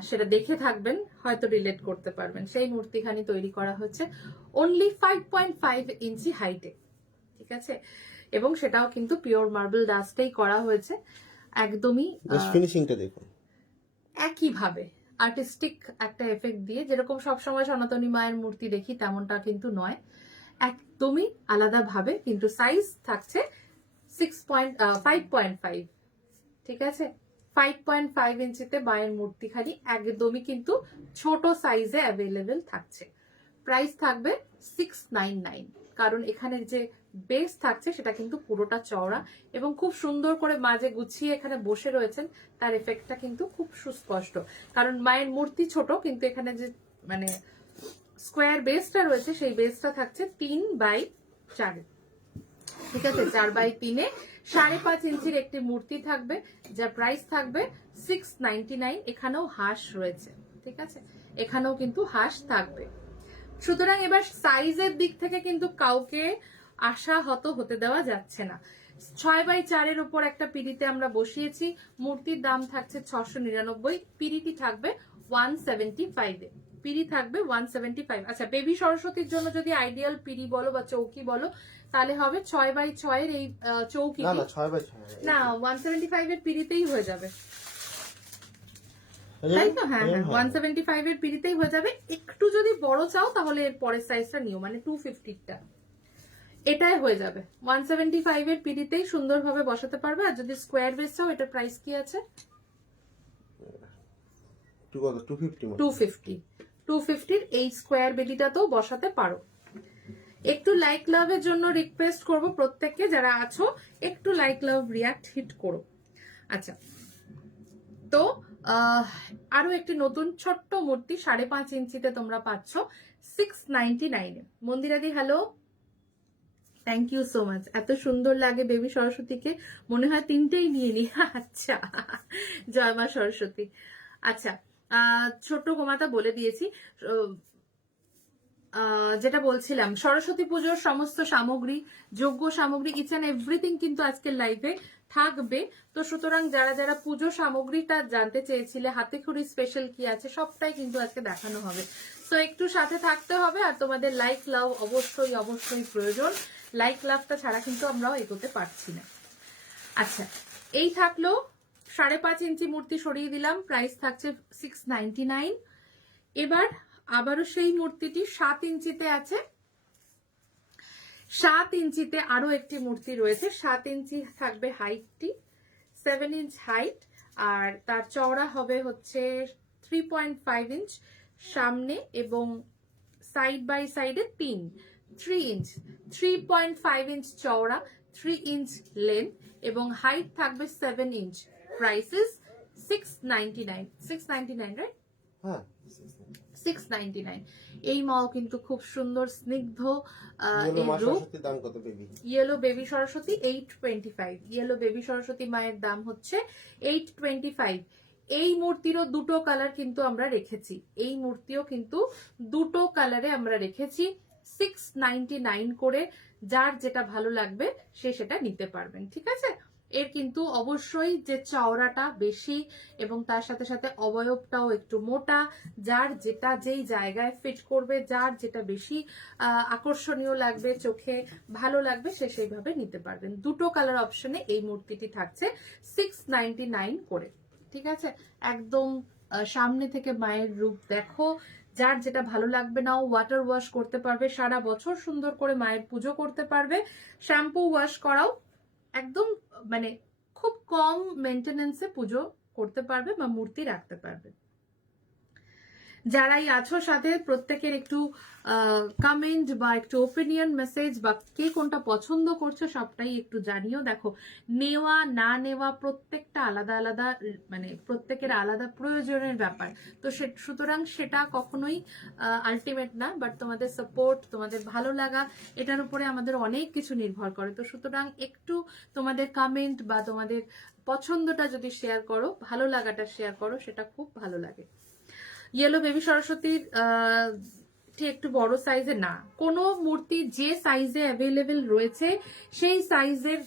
সেটা দেখে থাকবেন হয়তো রিলেট করতে পারবেন। সেই মূর্তিখানি তৈরি করা হচ্ছে অনলি 5.5 ইঞ্চি হাইটে, ঠিক আছে, এবং সেটাও কিন্তু পিওর মার্বেল ডাস্টেই করা হয়েছে, একদমই ফিনিশিংটা দেখুন একইভাবে আর্টিস্টিক একটা এফেক্ট দিয়ে, যেরকম সবসময় সনাতনী মায়ের মূর্তি দেখি তেমনটা কিন্তু নয়, একদমই আলাদাভাবে। কিন্তু সাইজ থাকছে 5.5, ঠিক আছে, 5.5 ইঞ্চিতে মায়ের মূর্তিখানি একদমই কিন্তু ছোট সাইজে অ্যাভেলেবেল থাকছে। প্রাইস থাকবে 699, কারণ এখানের যে বেস থাকছে সেটা কিন্তু পুরোটা চওড়া, এবং খুব সুন্দর করে মাঝে গুছিয়ে এখানে বসে রয়েছেন, তার এফেক্টটা কিন্তু খুব সুস্পষ্ট। কারণ মায়ের মূর্তি ছোট, কিন্তু এখানে যে মানে স্কোয়ার বেসটা রয়েছে সেই বেসটা থাকছে 3/4। ঠিক আছে, 4x3 5.5 ইঞ্চির একটি মূর্তি থাকবে, যার প্রাইস থাকবে 699। এখানেও হাঁস রয়েছে, ঠিক আছে, এখানেও কিন্তু হাঁস থাকবে। সুতরাং এবার সাইজের দিক থেকে কিন্তু কাউকে আশাহত হতে দেওয়া যাচ্ছে না। 6x4 উপর একটা পিড়িতে আমরা বসিয়েছি, মূর্তির দাম থাকছে 699, পিড়িটি থাকবে 175 এ, পিড়ি থাকবে 175। আচ্ছা, বেবি সরস্বতীর জন্য যদি আইডিয়াল পিড়ি বলো বা চৌকি বলো, তাহলে হবে 6x6 এর এই চৌকি, না 6x6 না 175 এর পিড়িতেই হয়ে যাবে, তাই তো? হ্যাঁ হ্যাঁ, 175 এর পিড়িতেই হয়ে যাবে। একটু যদি বড় চাও তাহলে এর পরের সাইজটা নিও, মানে 250টা, এটাই হয়ে যাবে। 175 এর পিড়িতেই সুন্দরভাবে বসাতে পারবে। আর যদি স্কোয়ার বেস চাও, এটার প্রাইস কি আছে? 250। 250 এর এই স্কোয়ার বেডিটাতেও বসাতে পারো। একটু লাইক লাভের জন্য রিকোয়েস্ট করব প্রত্যেককে, যারা আছো একটু লাইক লাভ রিয়াক্ট হিট করো। আচ্ছা, তো আরো একটি নতুন ছোট্ট মূর্তি 5.5 ইঞ্চিতে তোমরা পাচ্ছ 699 এ। মন্দিরাদি hello, thank you so much. এত সুন্দর লাগে বেবি সরস্বতীকে, মনে হয় তিনটেই নিয়ে নি। আচ্ছা, জয় মা সরস্বতী। আচ্ছা, ছোট্ট গোমাতা বলে দিয়েছি, যেটা বলছিলাম, সরস্বতী পুজোর সমস্ত সামগ্রী, যোগ্য সামগ্রী, ইচ অ্যান্ড এভরিথিং কিন্তু আজকের লাইভে থাকবে। তো সুতরাং যারা যারা পুজো সামগ্রীটা জানতে চেয়েছিলে, হাতে খড়ি স্পেশাল কি আছে, সবটাই কিন্তু আজকে দেখানো হবে। তো একটু সাথে থাকতে হবে, আর তোমাদের লাইক লাভ অবশ্যই অবশ্যই প্রয়োজন। লাইক লাভটা ছাড়া কিন্তু আমরাও এগোতে পারছি না। আচ্ছা, এই থাকলো 5.5 ইঞ্চি মূর্তি, সরিয়ে দিলাম, প্রাইস থাকছে 699। এবার আবারও সেই মূর্তিটি 7 ইঞ্চিতে আছে। 7 ইঞ্চিতে আরো একটি মূর্তি রয়েছে, 7 ইঞ্চি থাকবে হাইটটি, 7 ইঞ্চ হাইট, আর তার চওড়া হবে হচ্ছে 3.5 ইঞ্চ সামনে, এবং সাইড বাই সাইডে 3 ইঞ্চ, 3.5 ইঞ্চ চওড়া, 3 ইঞ্চ লেন্থ, এবং হাইট থাকবে 7 ইঞ্চ। Prices 699, 699 right? হ্যাঁ, 699। এই মাও কিন্তু খুব সুন্দর স্নিগ্ধ ইয়েলো মা সরস্বতীর দাম কত baby? Yellow baby Saraswati 825। Yellow baby Saraswati মায়ের দাম হচ্ছে 825। এই মূর্তিরও দুটো কালার কিন্তু আমরা রেখেছি, এই মূর্তিও কিন্তু দুটো কালারে আমরা রেখেছি 699 করে। যার যেটা ভালো লাগবে সে সেটা নিতে পারবেন, ঠিক আছে। এর কিন্তু অবশ্যই যে চওড়াটা বেশি এবং তার সাথে সাথে অবয়বটাও একটু মোটা, যার যেটা যেই জায়গায় ফিট করবে, যার যেটা বেশি আকর্ষণীয় লাগবে, চোখে ভালো লাগবে, সে সেইভাবে নিতে পারবেন। দুটো কালার অপশনে এই মূর্তিটি থাকছে 699 করে, ঠিক আছে। একদম সামনে থেকে মায়ের রূপ দেখো, যার যেটা ভালো লাগবে নাও ওয়াটার ওয়াশ করতে পারবে, সারা বছর সুন্দর করে মায়ের পুজো করতে পারবে। শ্যাম্পু ওয়াশ করাও একদম মানে খুব কম মেনটেনেন্সে পুজো করতে পারবে বা মূর্তি রাখতে পারবে। যারাই আছো সাথে, প্রত্যেকের একটু কমেন্ট বা একটু ওপিনিয়ন মেসেজ বা কে কোনটা পছন্দ করছো সবটাই একটু জানিও। দেখো, নেওয়া না নেওয়া প্রত্যেকটা আলাদা আলাদা, মানে প্রত্যেকের আলাদা প্রয়োজনের ব্যাপার। তো সুতরাং সেটা কখনোই আলটিমেট না, বাট তোমাদের সাপোর্ট, তোমাদের ভালো লাগা, এটার উপরে আমাদের অনেক কিছু নির্ভর করে। তো সুতরাং একটু তোমাদের কমেন্ট বা তোমাদের পছন্দটা যদি শেয়ার করো, ভালো লাগাটা শেয়ার করো, সেটা খুব ভালো লাগে। ইয়েলো বেবি সরস্বতীর একটু বড় সাইজে না, কোনো মূর্তি যে সাইজে অ্যাভেলেবেল রয়েছে সেই সাইজের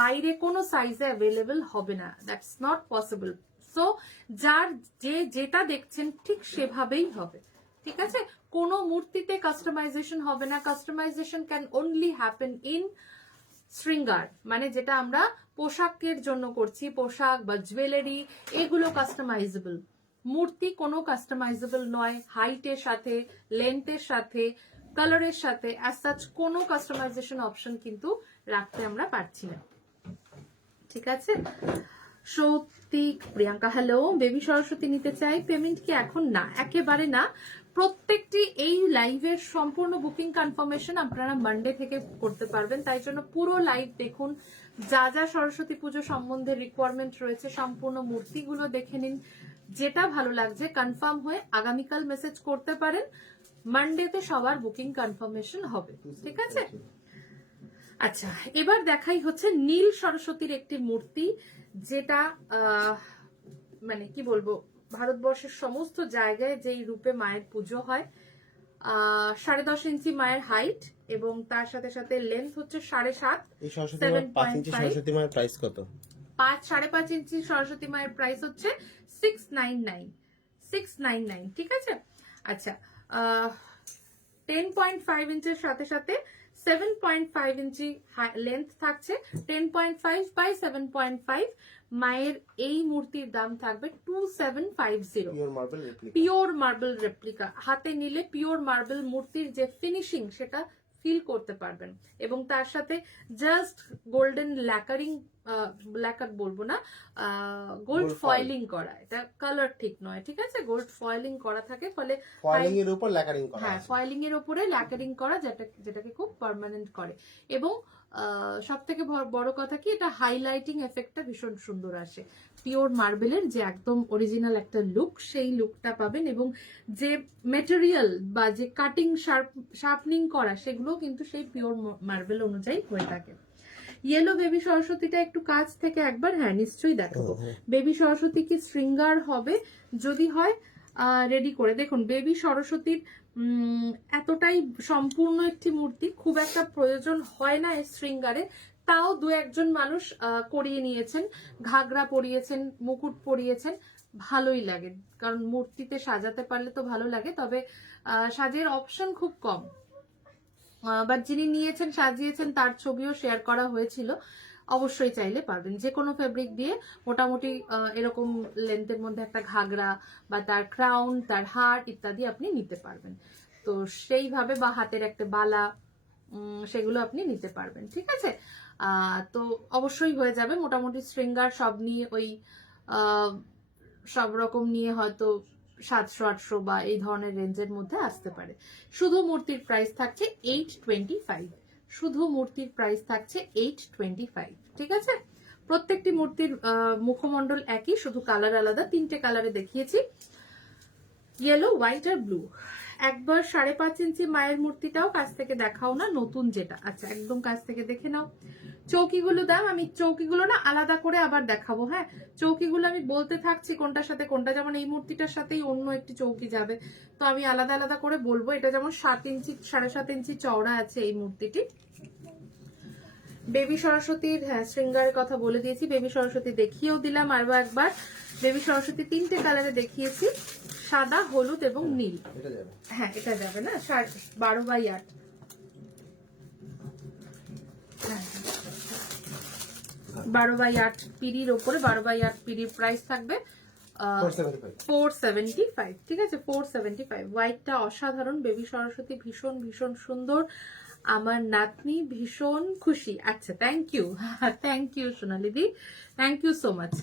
বাইরে কোনো সাইজে অ্যাভেলেবেল হবে না, দ্যাটস নট পসিবল। সো যার যেটা দেখছেন ঠিক সেভাবেই হবে, ঠিক আছে। কোনো মূর্তিতে কাস্টমাইজেশন হবে না। Customization can only happen in শৃঙ্গার, মানে যেটা আমরা পোশাকের জন্য করছি, পোশাক বা জুয়েলারি, এগুলো কাস্টমাইজেবল। মূর্তি কোনো কাস্টমাইজেবল নয়, হাইটের সাথে, লেন্থের সাথে, কালারের সাথে অ্যাজ সাচ কোনো কাস্টমাইজেশন অপশন কিন্তু রাখতে আমরা পারছি না, ঠিক আছে। সৌতিক প্রিয়াঙ্কা হ্যালো, বেবি সরস্বতী নিতে চাই, পেমেন্ট কি এখন? না, একেবারে না। প্রত্যেকটি এই লাইভের সম্পূর্ণ বুকিং কনফার্মেশন আপনারা মানডে থেকে করতে পারবেন, তাই জন্য পুরো লাইভ দেখুন। যা যা সরস্বতী পুজো সম্বন্ধে রিকোয়ারমেন্ট রয়েছে সম্পূর্ণ মূর্তিগুলো দেখে নিন, যেটা ভালো লাগছে কনফার্ম হয়ে আগামীকাল মেসেজ করতে পারেন। মানডেতে সবার বুকিং কনফার্মেশন হবে, ঠিক আছে। আচ্ছা, এবার দেখাই হচ্ছে নীল সরস্বতীর একটি মূর্তি, যেটা মানে কি বলবো, ভারতবর্ষের সমস্ত জায়গায় যেই রূপে মায়ের পুজো হয়। 10.5 ইঞ্চি মায়ের হাইট এবং তার সাথে সাথে লেন্থ হচ্ছে 7.5। এই সরস্বতী মায়ের 5 ইঞ্চি সরস্বতী মায়ের প্রাইস কত? 5.5 ইঞ্চি সরস্বতী মায়ের প্রাইস হচ্ছে 699। ঠিক আছে। আচ্ছা, 10.5 ইঞ্চের সাথে সাথে 7.5 ইঞ্চি লেন্থ থাকছে। 10.5 বাই 7.5 মায়ের এই মূর্তির দাম থাকবে 2750। Pure marble replica. Pure marble replica, হাতে নিলে পিওর মার্বেল মূর্তির যে ফিনিশিং সেটা ফিল করতে পারবেন। এবং তার সাথে জাস্ট গোল্ডেন ল্যাকারিং, ল্যাকার বলবো না, গোল্ড ফয়েলিং করা, এটা কালার ঠিক নয়, ঠিক আছে, গোল্ড ফয়েলিং করা থাকে, ফলে ফয়েলিং এর উপর ল্যাকারিং করা। হ্যাঁ, ফয়েলিং এর উপরে ল্যাকারিং করা, যেটাকে খুব পার্মানেন্ট করে। এবং সব থেকে বড় কথা কি, এটা হাইলাইটিং এফেক্টটা ভীষণ সুন্দর আসে। পিওর মার্বেলের যে একদম অরিজিনাল একটা লুক, সেই লুকটা পাবেন। এবং যে মেটেরিয়াল বা যে কাটিং শার্পনিং করা, সেগুলো কিন্তু সেই পিওর মার্বেল অনুযায়ী হয়ে থাকে। ইয়েলো বেবি সরস্বতীটা একটু কাছ থেকে একবার, হ্যাঁ নিশ্চয়ই দেখাবো। বেবি সরস্বতী কি শৃঙ্গার হবে? যদি হয় রেডি করে দেখুন। বেবি সরস্বতীর এতটাই সম্পূর্ণ একটি মূর্তি, খুব একটা প্রয়োজন হয় না এর শৃঙ্গারে। তাও দু একজন মানুষ করিয়ে নিয়েছেন, ঘাগরা পরিয়েছেন, মুকুট পরিয়েছেন, ভালোই লাগে। কারণ মূর্তিতে সাজাতে পারলে তো ভালো লাগে, তবে সাজের অপশন খুব কম। বাট যিনি নিয়েছেন, সাজিয়েছেন, তার ছবিও শেয়ার করা হয়েছিল। অবশ্যই চাইলে পারবেন যে কোনো ফেব্রিক দিয়ে মোটামুটি এরকম লেন্থের মধ্যে একটা ঘাগরা বা তার ক্রাউন, তার হার ইত্যাদি আপনি নিতে পারবেন। তো সেইভাবে, বা হাতের একটা বালা, সেগুলো আপনি নিতে পারবেন। ঠিক আছে। তো অবশ্যই হয়ে যাবে মোটামুটি শৃঙ্গার সব নিয়ে, ওই সব রকম নিয়ে হয়তো 700-800 বা এই ধরনের রেঞ্জের মধ্যে আসতে পারে। শুধু মূর্তির প্রাইস থাকছে 825। শুধু মূর্তির প্রাইস থাকছে 825। ঠিক আছে। প্রত্যেকটি মূর্তির মুখমণ্ডল একই, শুধু কালার আলাদা। 3টে কালারে দেখিয়েছি, ইয়েলো, হোয়াইট আর ব্লু। একবার 5.5 ইঞ্চি মায়ের মূর্তিটাও কাছ থেকে দেখাও না, নতুন যেটা। আচ্ছা, একদম কাছ থেকে দেখে নাও। চৌকিগুলো দাম, আমি চৌকিগুলো না আলাদা করে আবার দেখাবো। হ্যাঁ, চৌকিগুলো আমি বলতে থাকছি কোনটার সাথে কোনটা, যেমন এই মূর্তিটার সাথেই অন্য একটি চৌকি যাবে, তো আমি আলাদা আলাদা করে বলবো। এটা যেমন 7 ইঞ্চি 7.5 ইঞ্চি চওড়া আছে এই মূর্তিটি। বেবি সরস্বতীর, হ্যাঁ শৃঙ্গারের কথা বলে দিয়েছি, বেবি সরস্বতী দেখিয়েও দিলাম আরো একবার। বেবি সরস্বতী 3টে কালারে দেখিয়েছি, সাদা, হলুদ এবং নীল। হ্যাঁ, এটা যাবে না, 12x8। হ্যাঁ, 12x8 পিড়ির ওপরে, 12x8 পিড়ির প্রাইস থাকবে 475। ঠিক আছে, 475। হোয়াইটটা অসাধারণ, বেবি সরস্বতী ভীষণ ভীষণ সুন্দর। আমার নাতনি ভীষণ খুশি। আচ্ছা, থ্যাংক ইউ, থ্যাংক ইউ সোনালিদি, থ্যাংক ইউ সো মাচ।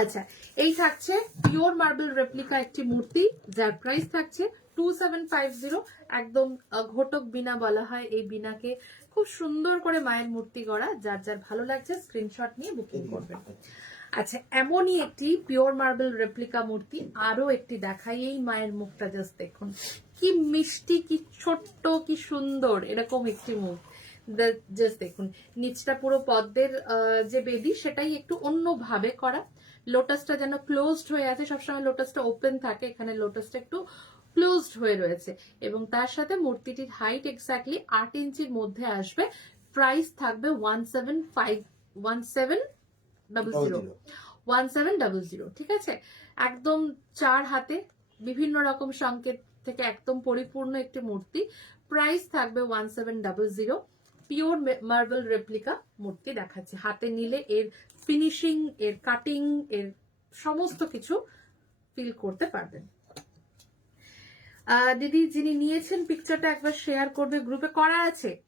আচ্ছা, এই থাকছে পিওর মার্বেল রেপ্লিকা একটি মূর্তি, যার প্রাইস থাকছে 2750। একদম ঘটক বিনা বলা হয় এই বিনাকে। খুব সুন্দর করে মায়ের মূর্তি গড়া। যার যার ভালো লাগছে স্ক্রিনশট নিয়ে বুকিং করবেন। আচ্ছা, এমনই একটি পিওর মার্বেল রেপ্লিকা মূর্তি আরো একটি দেখাই। এই মায়ের মুখটা জাস্ট দেখুন, কি মিষ্টি, কি ছোট্ট, কি সুন্দর, এরকম একটি মুখ। জাস্ট দেখুন, নিচটা পুরো পদ্মের যে বেদি, সেটাই একটু অন্যভাবে করা। লোটাসটা যেন ক্লোজড হয়ে আছে, সবসময় লোটাসটা ওপেন থাকে, এখানে লোটাসটা একটু ক্লোজড হয়ে রয়েছে। এবং তার সাথে মূর্তিটির হাইট এক্স্যাক্টলি 8 ইঞ্চির মধ্যে আসবে। প্রাইস থাকবে 1700। ঠিক আছে। একদম 4 হাতে বিভিন্ন রকম সংকেত থেকে একদম পরিপূর্ণ একটি মূর্তি। প্রাইস থাকবে 1700। পিওর মার্বেল রেপ্লিকা মূর্তি দেখাচ্ছে। হাতে নিলে এর ফিনিশিং, এর কাটিং, এর সমস্ত কিছু ফিল করতে পারবেন। দিদি যিনি নিয়েছেন পিকচারটা একবার শেয়ার করবে গ্রুপে।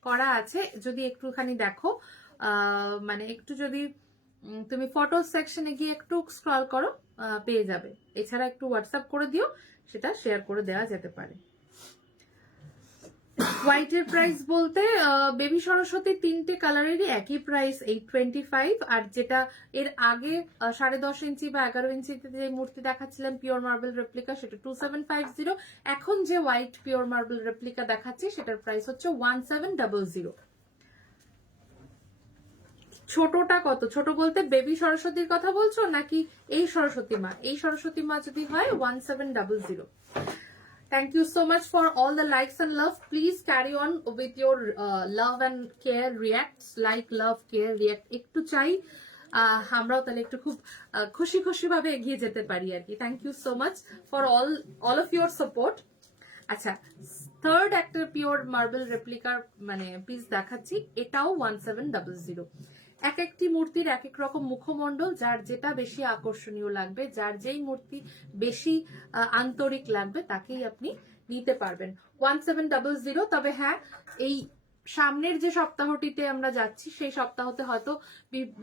করা আছে, যদি একটুখানি দেখো, মানে একটু যদি তুমি ফটো সেকশনে গিয়ে একটু স্ক্রল করো, পেয়ে যাবে। এছাড়া একটু হোয়াটসঅ্যাপ করে দিও, সেটা শেয়ার করে দেওয়া যেতে পারে। হোয়াইটের প্রাইস বলতে বেবি সরস্বতী 3টে কালারেরই একই প্রাইস 825। আর যেটা এর আগে 10.5 ইঞ্চি বা 11 ইঞ্চিতে যে মূর্তি দেখাচ্ছিলাম পিওর মার্বেল রেপ্লিকা, সেটা 2750। এখন যে হোয়াইট পিওর মার্বেল রেপ্লিকা দেখাচ্ছি সেটার প্রাইস হচ্ছে 1700। ছোটটা কত? ছোট বলতে বেবি সরস্বতীর কথা বলছো নাকি এই সরস্বতী মা? এই সরস্বতী মা যদি হয় 1700। Thank you so much for all the likes and love. Please carry on with your love and care reacts. Like, love, care, react. একটু চাই আমরাও তাহলে একটু খুব খুশি খুশি ভাবে এগিয়ে যেতে পারি আর কি। Thank you so much for all of your support. আচ্ছা, থার্ড একটা পিওর মার্বেল রেপ্লিকার মানে পিস দেখাচ্ছি, এটাও 1700। এক একটি মূর্তির এক এক রকম মুখমণ্ডল, যার যেটা বেশি আকর্ষণীয় লাগবে, যার যেই মূর্তি বেশি আন্তরিক লাগবে তাকেই আপনি নিতে পারবেন। 1700। তবে হ্যাঁ, এই সামনের যে সপ্তাহটিতে আমরা যাচ্ছি সেই সপ্তাহতে হয়তো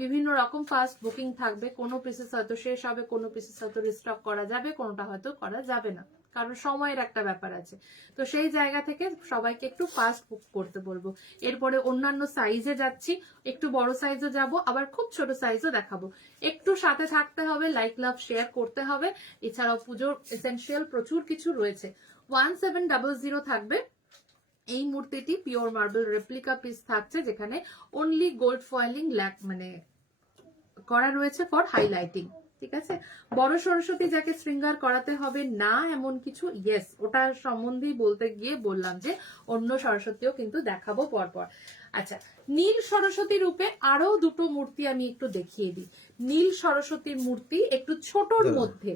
বিভিন্ন রকম ফাস্ট বুকিং থাকবে। কোনো পিসেস হয়তো শেষ হবে, কোনো পিসেস হয়তো রিস্টক করা যাবে, কোনোটা হয়তো করা যাবে না, কারণ সময়ের একটা ব্যাপার আছে। তো সেই জায়গা থেকে সবাইকে একটু ফাস্ট বুক করতে বলবো। এরপরে অন্যান্য সাইজে যাচ্ছি, একটু বড় সাইজও যাব, আবার খুব ছোট সাইজও দেখাবো। একটু সাথে থাকতে হবে, লাইক লাভ শেয়ার করতে হবে। এছাড়াও পুজোর এসেনশিয়াল প্রচুর কিছু রয়েছে। 1700 থাকবে এই মূর্তিটি। পিওর মার্বেল রেপ্লিকা পিস থাকছে, যেখানে অনলি গোল্ড ফয়েলিং মানে করা রয়েছে ফর হাইলাইটিং। ঠিক আছে, বড় সরস্বতী যাকে শৃঙ্গার করাতে হবে না এমন কিছু, ইয়েস, ওটার সম্বন্ধেই বলতে গিয়ে বললাম যে অন্য সরস্বতীও কিন্তু দেখাবো পরপর। আচ্ছা, নীল সরস্বতী রূপে আরো দুটো মূর্তি আমি একটু দেখিয়ে দিই। নীল সরস্বতীর মূর্তি একটু ছোটর মধ্যে,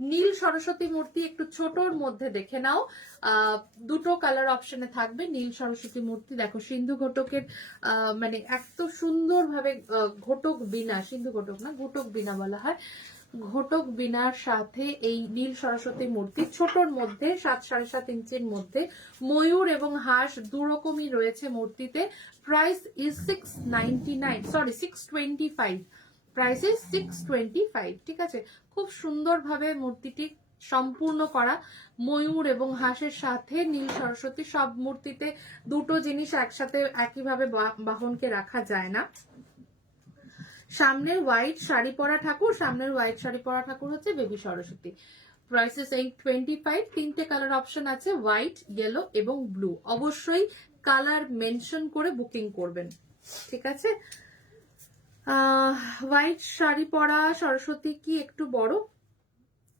নীল সরস্বতী মূর্তি একটু ছোটর মধ্যে দেখে নাও। দুটো কালার অপশনে থাকবে। নীল সরস্বতী মূর্তি দেখো, সিন্ধু ঘটকের মানে এত সুন্দর ভাবে ঘটক বিনা, সিন্ধু ঘটক না, ঘটক বিনা বলা হয়, ঘটক বিনার সাথে এই নীল সরস্বতী মূর্তি ছোটর মধ্যে 7.5 ইঞ্চির মধ্যে ময়ূর এবং হাঁস দুরকমই রয়েছে মূর্তিতে। Price is 625। Price is 625। ঠিক আছে, খুব সুন্দরভাবে মূর্তিটি সম্পূর্ণ করা, ময়ূর এবং হাঁসের সাথে নীল সরস্বতী। সব মূর্তিতে দুটো জিনিস একসাথে একইভাবে বাহনকে রাখা যায় না। সামনের হোয়াইট শাড়ি পরা ঠাকুর, সামনের হোয়াইট শাড়ি পরা ঠাকুর হচ্ছে বেবি সরস্বতী। প্রাইসেস 825। তিনটে কালার অপশন আছে, হোয়াইট, ইয়েলো এবং ব্লু। অবশ্যই কালার মেনশন করে বুকিং করবেন। ঠিক আছে, হোয়াইট শাড়ি পরা সরস্বতী কি একটু বড়?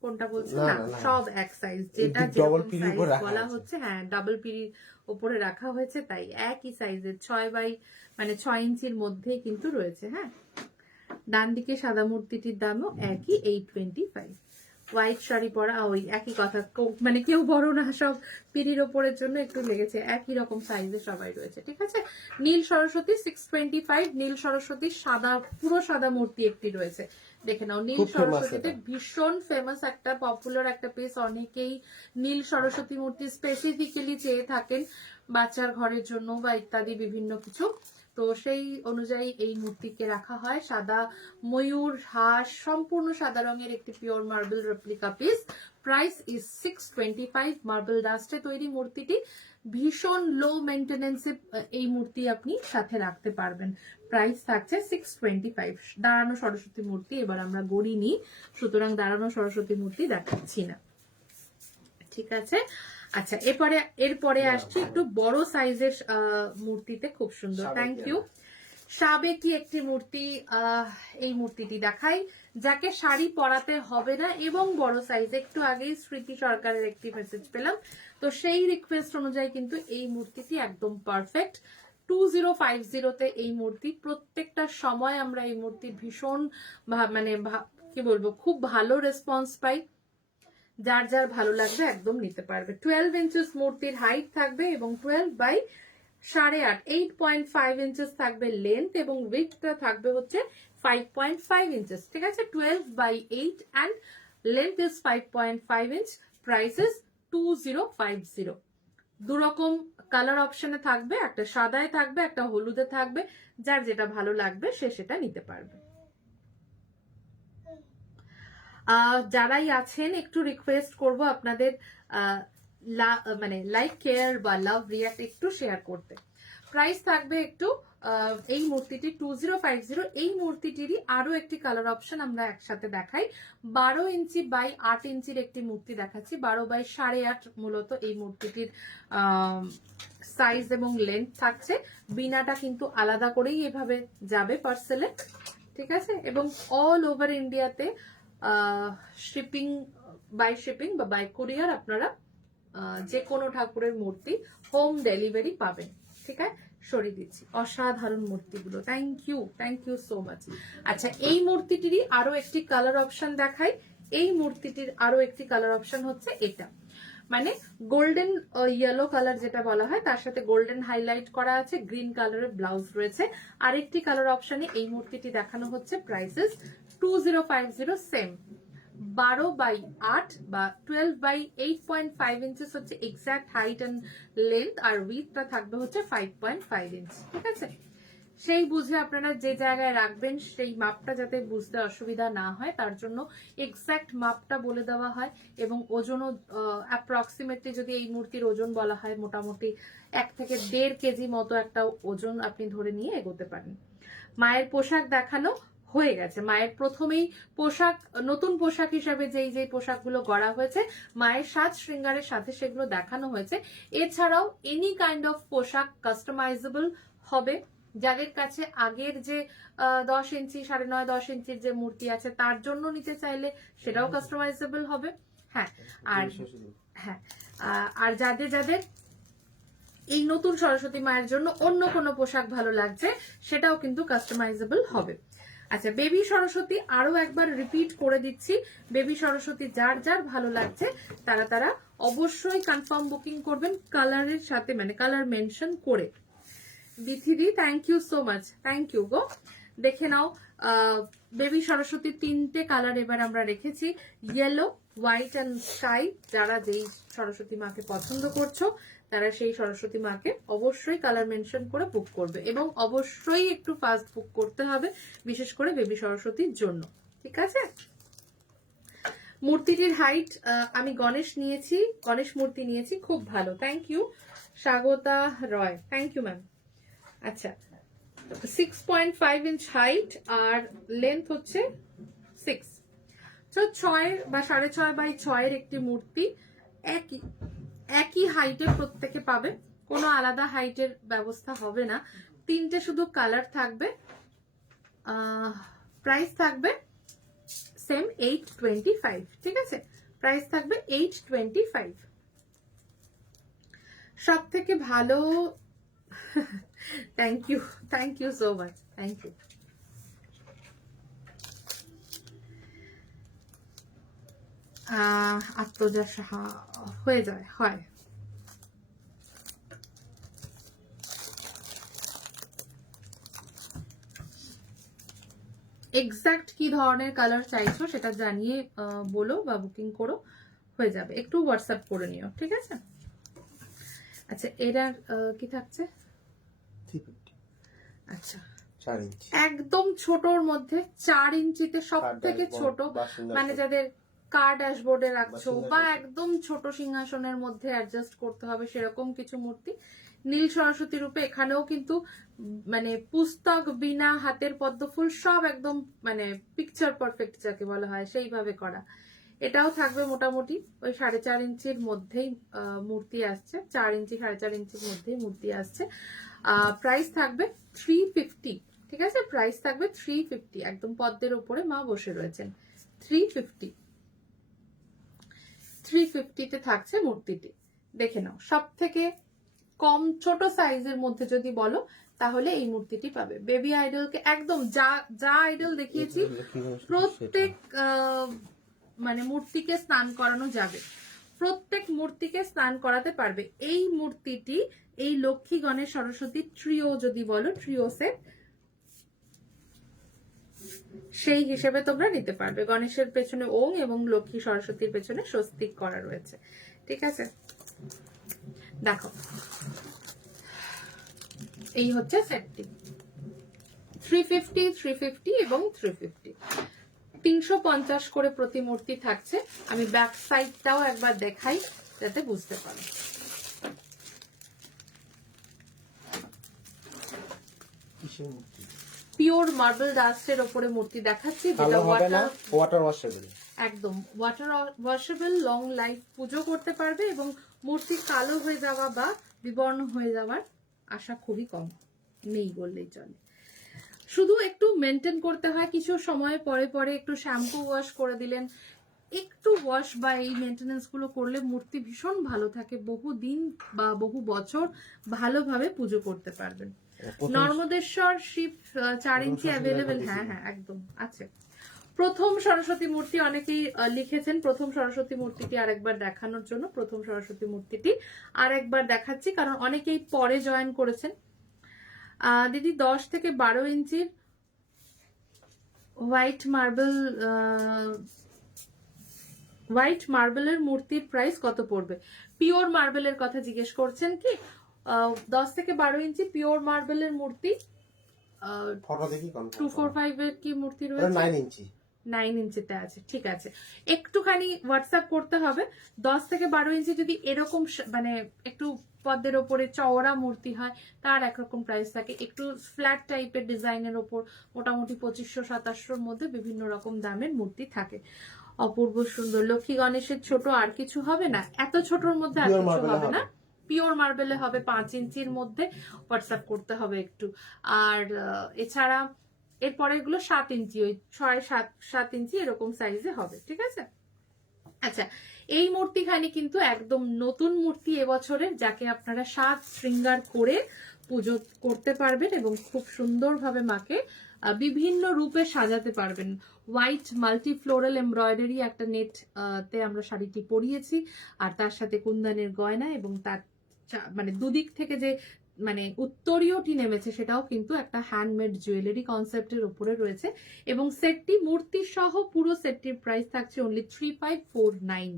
কোনটা বলছো? না, সব এক সাইজ, যেটা যেরকম সাইজ বলা হচ্ছে, হ্যাঁ ডাবল পিড়ির উপরে রাখা হয়েছে, তাই একই সাইজের 6 ইঞ্চির মধ্যেই কিন্তু রয়েছে। হ্যাঁ, ডান দিকে সাদা মূর্তিটির দামও একই, 825। হোয়াইট শাড়ি পরা ওই একই কথা, মানে কেউ বড় না, সব পিড়ির ওপরের জন্য একটু লেগেছে, একই রকম সাইজে সবাই রয়েছে। ঠিক আছে, নীল সরস্বতী 625। নীল সরস্বতী সাদা, পুরো সাদা মূর্তি একটি রয়েছে, দেখে নাও। নীল সরস্বতীতে ভীষণ ফেমাস একটা পপুলার একটা পিস। অনেকেই নীল সরস্বতী মূর্তি স্পেসিফিক্যালি চেয়ে থাকেন বাচ্চার ঘরের জন্য বা ইত্যাদি বিভিন্ন কিছু। তো সেই অনুযায়ী এই মূর্তিকে রাখা হয়। সাদা ময়ূর, হাঁস, সম্পূর্ণ সাদা রঙের একটি pure marble replica piece. Price is 625। Marble ডাস্টে তৈরি মূর্তিটি, ভীষণ লো মেনটেনেন্সে এই মূর্তি আপনি সাথে রাখতে পারবেন। প্রাইস থাকছে 625। দাঁড়ানো সরস্বতী মূর্তি এবার আমরা গড়িনি, সুতরাং দাঁড়ানো সরস্বতী মূর্তি দেখাচ্ছি না। ঠিক আছে, আচ্ছা, এরপরে আসছে একটু বড় সাইজের মূর্তিতে, খুব সুন্দর। Thank you. সাবেকি একটি মূর্তি, এই মূর্তিটি দেখাই, যাকে শাড়ি পরাতে হবে না এবং বড় সাইজ। একটু আগেই স্মৃতি সরকারের একটি মেসেজ পেলাম, তো সেই রিকোয়েস্ট অনুযায়ী কিন্তু এই মূর্তিটি একদম পারফেক্ট। 2050-তে এই মূর্তি, প্রত্যেকটা সময় আমরা এই মূর্তির ভীষণ মানে কি বলবো, খুব ভালো রেসপন্স পাই। যার যার ভালো লাগবে একদম নিতে পারবে। 12 ইঞ্চেস মূর্তির হাইট থাকবে এবং 12/8.5 8.5 ইঞ্চেস থাকবে লেন্থ, এবং উইডথটা থাকবে হচ্ছে 5.5 ইঞ্চেস। ঠিক আছে, 12/8 and length is 5.5 inch. Price is 2050। দুরকম কালার অপশনে থাকবে, একটা সাদায় থাকবে, একটা হলুদে থাকবে। যার যেটা ভালো লাগবে সে সেটা নিতে পারবে। যারাই আছেন একটু রিকোয়েস্ট করব আপনাদের মানে লাইক, কেয়ার বা লাভ রিয়াক্ট একটু শেয়ার করতে। প্রাইস থাকবে একটু এই মূর্তিটি 2050। এই মূর্তিটিরই আরো একটি কালার অপশন আমরা একসাথে দেখাই। 12 ইঞ্চি বাই 8 ইঞ্চির একটি মূর্তি দেখাচ্ছি। 12 বাই 8.5 মূলত এই মূর্তিটির সাইজ এবং লেন্থ থাকছে। বিনাটা কিন্তু আলাদা করেই এভাবে যাবে পার্সেলে, ঠিক আছে। এবং অল ওভার ইন্ডিয়াতে শিপিং বা বাই কুরিয়ার আপনারা যে কোনো ঠাকুরের মূর্তি হোম ডেলিভারি পাবেন, ঠিক আছে। সরিয়ে দিচ্ছি, অসাধারণ মূর্তিগুলো। Thank you so much. আচ্ছা, এই মূর্তিটিরই আরো একটি কালার অপশন দেখাই। এই মূর্তিটির আরো একটি কালার অপশন হচ্ছে এটা, মানে গোল্ডেন ইয়েলো কালার যেটা বলা হয়, তার সাথে গোল্ডেন হাইলাইট করা আছে, গ্রিন কালারের ব্লাউজ রয়েছে। আরেকটি কালার অপশনে এই মূর্তিটি দেখানো হচ্ছে। প্রাইসেস 2050, সেম 12 বাই 8 বা 12 বাই 8.5 ইঞ্চেস হচ্ছে এক্সাক্ট হাইট এন্ড লেন্থ, আর উইথটা থাকবে হচ্ছে 5.5 ইঞ্চ, ঠিক আছে। সেই বুঝে আপনারা যে জায়গায় রাখবেন সেই মাপটা যাতে বুঝতে অসুবিধা না হয় তার জন্য এক্সাক্ট মাপটা বলে দেওয়া হয়। এবং ওজনও অ্যাপ্রক্সিমেটলি, যদি এই মূর্তির ওজন বলা হয় মোটামুটি 1 থেকে 1.5 কেজি মতো একটা ওজন আপনি ধরে নিয়ে এগোতে পারেন। মায়ের পোশাক দেখানো হয়ে গেছে। মায়ের প্রথমেই পোশাক, নতুন পোশাক হিসাবে যেই পোশাকগুলো গড়া হয়েছে মায়ের সাজ শৃঙ্গারের সাথে, সেগুলো দেখানো হয়েছে। এছাড়াও এনি কাইন্ড অফ পোশাক কাস্টমাইজেবল হবে। যাদের কাছে আগের যে 10 ইঞ্চি 9.5 10 ইঞ্চির যে মূর্তি আছে তার জন্য নিতে চাইলে সেটাও কাস্টমাইজেবল হবে। হ্যাঁ, আর যাদের এই নতুন সরস্বতী মায়ের জন্য অন্য কোনো পোশাক ভালো লাগছে সেটাও কিন্তু কাস্টমাইজেবল হবে। আচ্ছা, বেবি সরস্বতী আরো একবার রিপিট করে দিচ্ছি। বেবি সরস্বতী যার ভালো লাগছে তারা অবশ্যই কনফার্ম বুকিং করবেন কালারের সাথে, মানে কালার মেনশন করে। বিথিদি, thank you so much, thank you গো। দেখে নাও, বেবি সরস্বতীর 3টে কালার এবার আমরা রেখেছি, ইয়েলো, হোয়াইট অ্যান্ড স্কাই। যারা যেই সরস্বতী মাকে পছন্দ করছো তারা সেই সরস্বতী মাকে অবশ্যই কালার মেনশন করে বুক করবে, এবং অবশ্যই একটু ফাস্ট বুক করতে হবে, বিশেষ করে বেবি সরস্বতীর জন্য, ঠিক আছে। মূর্তিটির হাইট আমি গণেশ মূর্তি নিয়েছি, খুব ভালো, thank you. Swagata Roy, thank you ma'am. আচ্ছা, 6.5 ইঞ্চ হাইট আর লেন্থ হচ্ছে 6, তো 6 বা 6.5 বাই 6 একটি মূর্তি। একই হাইটে প্রত্যেকে পাবে, কোনো আলাদা হাইটের ব্যবস্থা হবে না। 3টে শুধু কালার থাকবে। প্রাইস থাকবে সেম 825, ঠিক আছে। প্রাইস থাকবে 825। সব থেকে ভালো, thank you so much, thank you. Atmaja Saha হয়ে যায়, হয়। এক্সাক্ট কি ধরনের কালার চাইছো সেটা জানিয়ে বলো বা বুকিং করো, হয়ে যাবে। একটু হোয়াটসঅ্যাপ করে নিও, ঠিক আছে। আচ্ছা, এটার কি থাকছে? 350। আচ্ছা, 4 ইঞ্চি, একদম ছোটর মধ্যে 4 ইঞ্চিতে, সব থেকে ছোট, মানে যাদের কার ড্যাশবোর্ডে রাখছো বা একদম ছোট সিংহাসনের মধ্যে অ্যাডজাস্ট করতে হবে সেরকম কিছু মূর্তি। নীল সরস্বতী রূপে এখানেও কিন্তু মানে পুস্তক, বীণা, হাতের পদ্মফুল সব একদম মানে পিকচার পারফেক্ট যাকে বলা হয় সেইভাবে করা। এটাও থাকবে মোটামুটি ওই 4.5 ইঞ্চির মধ্যেই মূর্তি আসছে, 4 ইঞ্চি 4.5 ইঞ্চির মধ্যেই মূর্তি আসছে। প্রাইস থাকবে 350, ঠিক আছে। প্রাইস থাকবে 350, একদম পদ্মের উপরে মা বসে রয়েছেন। 350 তে থাকছে মূর্তিটি। দেখে নাও, সব থেকে কম ছোট সাইজের মধ্যে যদি বলো তাহলে এই মূর্তিটি পাবে। বেবি আইডলকে একদম যা আইডল দেখিয়েছি প্রত্যেক মানে মূর্তিকে স্নান করানো যাবে, প্রত্যেক মূর্তিকে স্নান করাতে পারবে। এই মূর্তিটি, এই লক্ষ্মী গণেশ সরস্বতী ট্রিও যদি বলো, ট্রিও সেট, সেই হিসেবে তোমরা নিতে পারবে। গণেশের পেছনে ওং এবং লক্ষ্মী সরস্বতীর পেছনে স্বস্তিক করা রয়েছে, ঠিক আছে। দেখো, এই হচ্ছে সেটটি। 350, 350 এবং 350, 350 করে প্রতি মূর্তি থাকছে। আমি ব্যাক সাইডটাও একবার দেখাই যাতে বুঝতে পারো। ফিনিশিং মূর্তি, পিওর মার্বেল ডাস্টের ওপরে মূর্তি দেখাচ্ছি, কালো যেটা হবে না, ওয়াটার ওয়াটার ওয়াশেবল। একদম ওয়াটার ওয়াশেবল, লং লাইফ পুজো করতে পারবে এবং মূর্তি কালো হয়ে যাওয়া বা বিবর্ণ হয়ে যাওয়ার আশা খুবই কম, নেই বললেই চলে। শুধু একটু মেনটেন করতে হয়, কিছু সময় পরে পরে একটু শ্যাম্পু ওয়াশ করে দিলেন, একটু ওয়াশ বা এই মেনটেনেন্স গুলো করলে মূর্তি ভীষণ ভালো থাকে, বহু দিন বা বহু বছর ভালোভাবে পুজো করতে পারবেন। নর্মদেশ্বর শিব 4 ইঞ্চি অ্যাভেলেবেল, হ্যাঁ হ্যাঁ একদম আছে। প্রথম সরস্বতী মূর্তি অনেকেই লিখেছেন, প্রথম সরস্বতী মূর্তিটি আরেকবার দেখানোর জন্য প্রথম সরস্বতী মূর্তিটি আরেকবার দেখাচ্ছি, কারণ অনেকেই পরে জয়েন করেছেন। দিদি 10 থেকে 12 ইঞ্চির হোয়াইট মার্বেলের মূর্তির প্রাইস কত পড়বে? পিওর মার্বেলের কথা জিজ্ঞেস করছেন কি? 10 থেকে 12 ইঞ্চি পিওর মার্বেলের মূর্তি, ফটো দেখি 245 এর কি মূর্তি রয়েছে? 9 ইঞ্চি, 9 ইঞ্চিতে আছে, ঠিক আছে। একটুখানি হোয়াটসঅ্যাপ করতে হবে। 10 থেকে 12 ইঞ্চি যদি এরকম মানে একটু পদ্মের ওপরে চওড়া মূর্তি হয় তার একরকম প্রাইস থাকে, একটু ফ্ল্যাট টাইপের ডিজাইনের ওপর মোটামুটি 2500-2700-র মধ্যে বিভিন্ন রকম দামের মূর্তি থাকে। অপূর্ব সুন্দর লক্ষ্মী গণেশের ছোট, আর কিছু হবে না, এত ছোটর মধ্যে আর কিছু হবে না। পিওর মার্বেলে হবে 5 ইঞ্চির মধ্যে, হোয়াটসঅ্যাপ করতে হবে একটু। আর এছাড়া এরপরে এগুলো 7 ইঞ্চি, ওই 6-7 ইঞ্চি এরকম সাইজে হবে, ঠিক আছে। আচ্ছা, এই মূর্তিখানি কিন্তু একদম নতুন মূর্তি এবছরের, যাকে আপনারা সাজ শৃঙ্গার করে পুজো করতে পারবেন এবং খুব সুন্দরভাবে মাকে বিভিন্ন রূপে সাজাতে পারবেন। হোয়াইট মাল্টি ফ্লোরাল এমব্রয়ডারি একটা নেট তে আমরা শাড়িটি পরিয়েছি, আর তার সাথে কুন্দনের গয়না, এবং তার মানে দুদিক থেকে যে মানে উত্তরীয়টি নেমেছে সেটাও কিন্তু একটা হ্যান্ডমেড জুয়েলারি কনসেপ্টের উপরে রয়েছে। এবং সেটটি মূর্তি সহ পুরো সেটটির প্রাইস থাকছে অনলি 3549।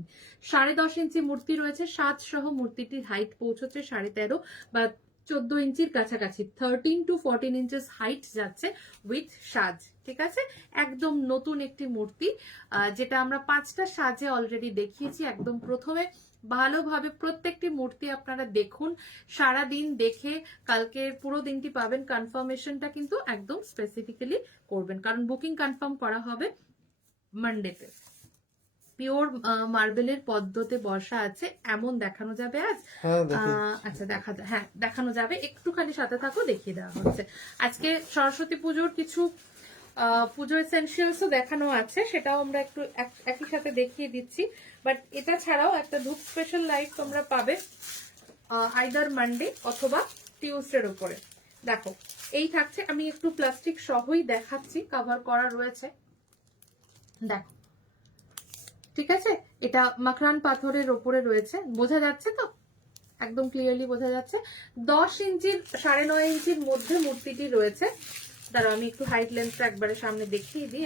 10.5 ইঞ্চি মূর্তি রয়েছে, সাজ সহ মূর্তিটির হাইট পৌঁছচ্ছে 13.5 বা 14 ইঞ্চির কাছাকাছি, 13 to 14 ইঞ্চেস হাইট যাচ্ছে উইথ সাজ, ঠিক আছে। একদম নতুন একটি মূর্তি, যেটা আমরা 5টা সাজে অলরেডি দেখিয়েছি। একদম প্রথমে ভালোভাবে প্রত্যেকটি মূর্তি আপনারা দেখুন, সারা দিন দেখে কালকের পুরো দিনটি পাবেন। কনফার্মেশনটা কিন্তু একদম স্পেসিফিক্যালি করবেন, কারণ বুকিং কনফার্ম করা হবে মানডেতে। পিওর মার্বেলের পদ্মতে বসা আছে, এমন দেখানো যাবে আজ? আচ্ছা দেখানো যাবে, একটুখানি সাথে থাকো, দেখিয়ে দেওয়া হচ্ছে। আজকে সরস্বতী পুজোর কিছু পুজো এসেনশিয়ালসও দেখানো আছে, সেটাও আমরা একটু একই সাথে দেখিয়ে দিচ্ছি। বাট এটা ছাড়াও একটা ধূপ স্পেশাল লাইভ তোমরা পাবে আইদার মানডে অথবা টিউসডের উপরে। দেখো এই থাকছে, আমি একটু প্লাস্টিক সহই দেখাচ্ছি, কভার করা রয়েছে, দেখো, ঠিক আছে। এটা মাখরান পাথরের ওপরে রয়েছে, বোঝা যাচ্ছে তো? একদম ক্লিয়ারলি বোঝা যাচ্ছে। 10 ইঞ্চির 9.5 ইঞ্চির মধ্যে মূর্তিটি রয়েছে। দাঁড়াও আমি একটু হাইট লেন্থটা একবারে সামনে দেখিয়ে দিই,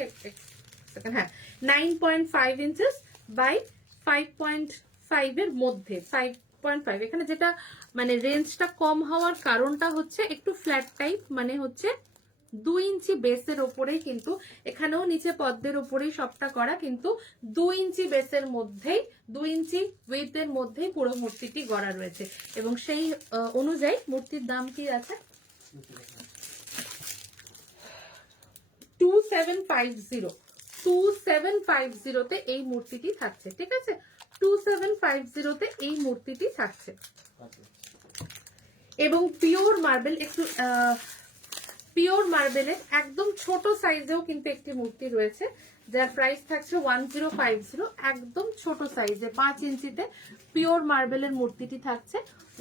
হ্যাঁ 9.5 ইঞ্চেস বাই 5.5 এর মধ্যে, 5.5। এখানে যেটা মানে রেঞ্জটা কম হওয়ার কারণটা হচ্ছে একটু ফ্ল্যাট টাইপ, মানে হচ্ছে 2 ইঞ্চি বেসের ওপরেই, কিন্তু এখানেও নিচে পদ্মের ওপরেই সবটা করা, কিন্তু 2 ইঞ্চি বেসের মধ্যেই, 2 ইঞ্চি উইথের মধ্যেই পুরো মূর্তিটি গড়া রয়েছে। এবং সেই অনুযায়ী মূর্তির দাম কি আছে? 2750 তে এই মূর্তিটি থাকছে, ঠিক আছে। 2750 তে এই মূর্তিটি থাকছে। এবং পিওর মার্বেল, একটু পিওর মার্বেলের একদম ছোট সাইজেও কিন্তু একটি মূর্তি রয়েছে, যার প্রাইস থাকছে 1050। একদম ছোট সাইজে 5 ইঞ্চিতে পিওর মার্বেলের মূর্তিটি থাকছে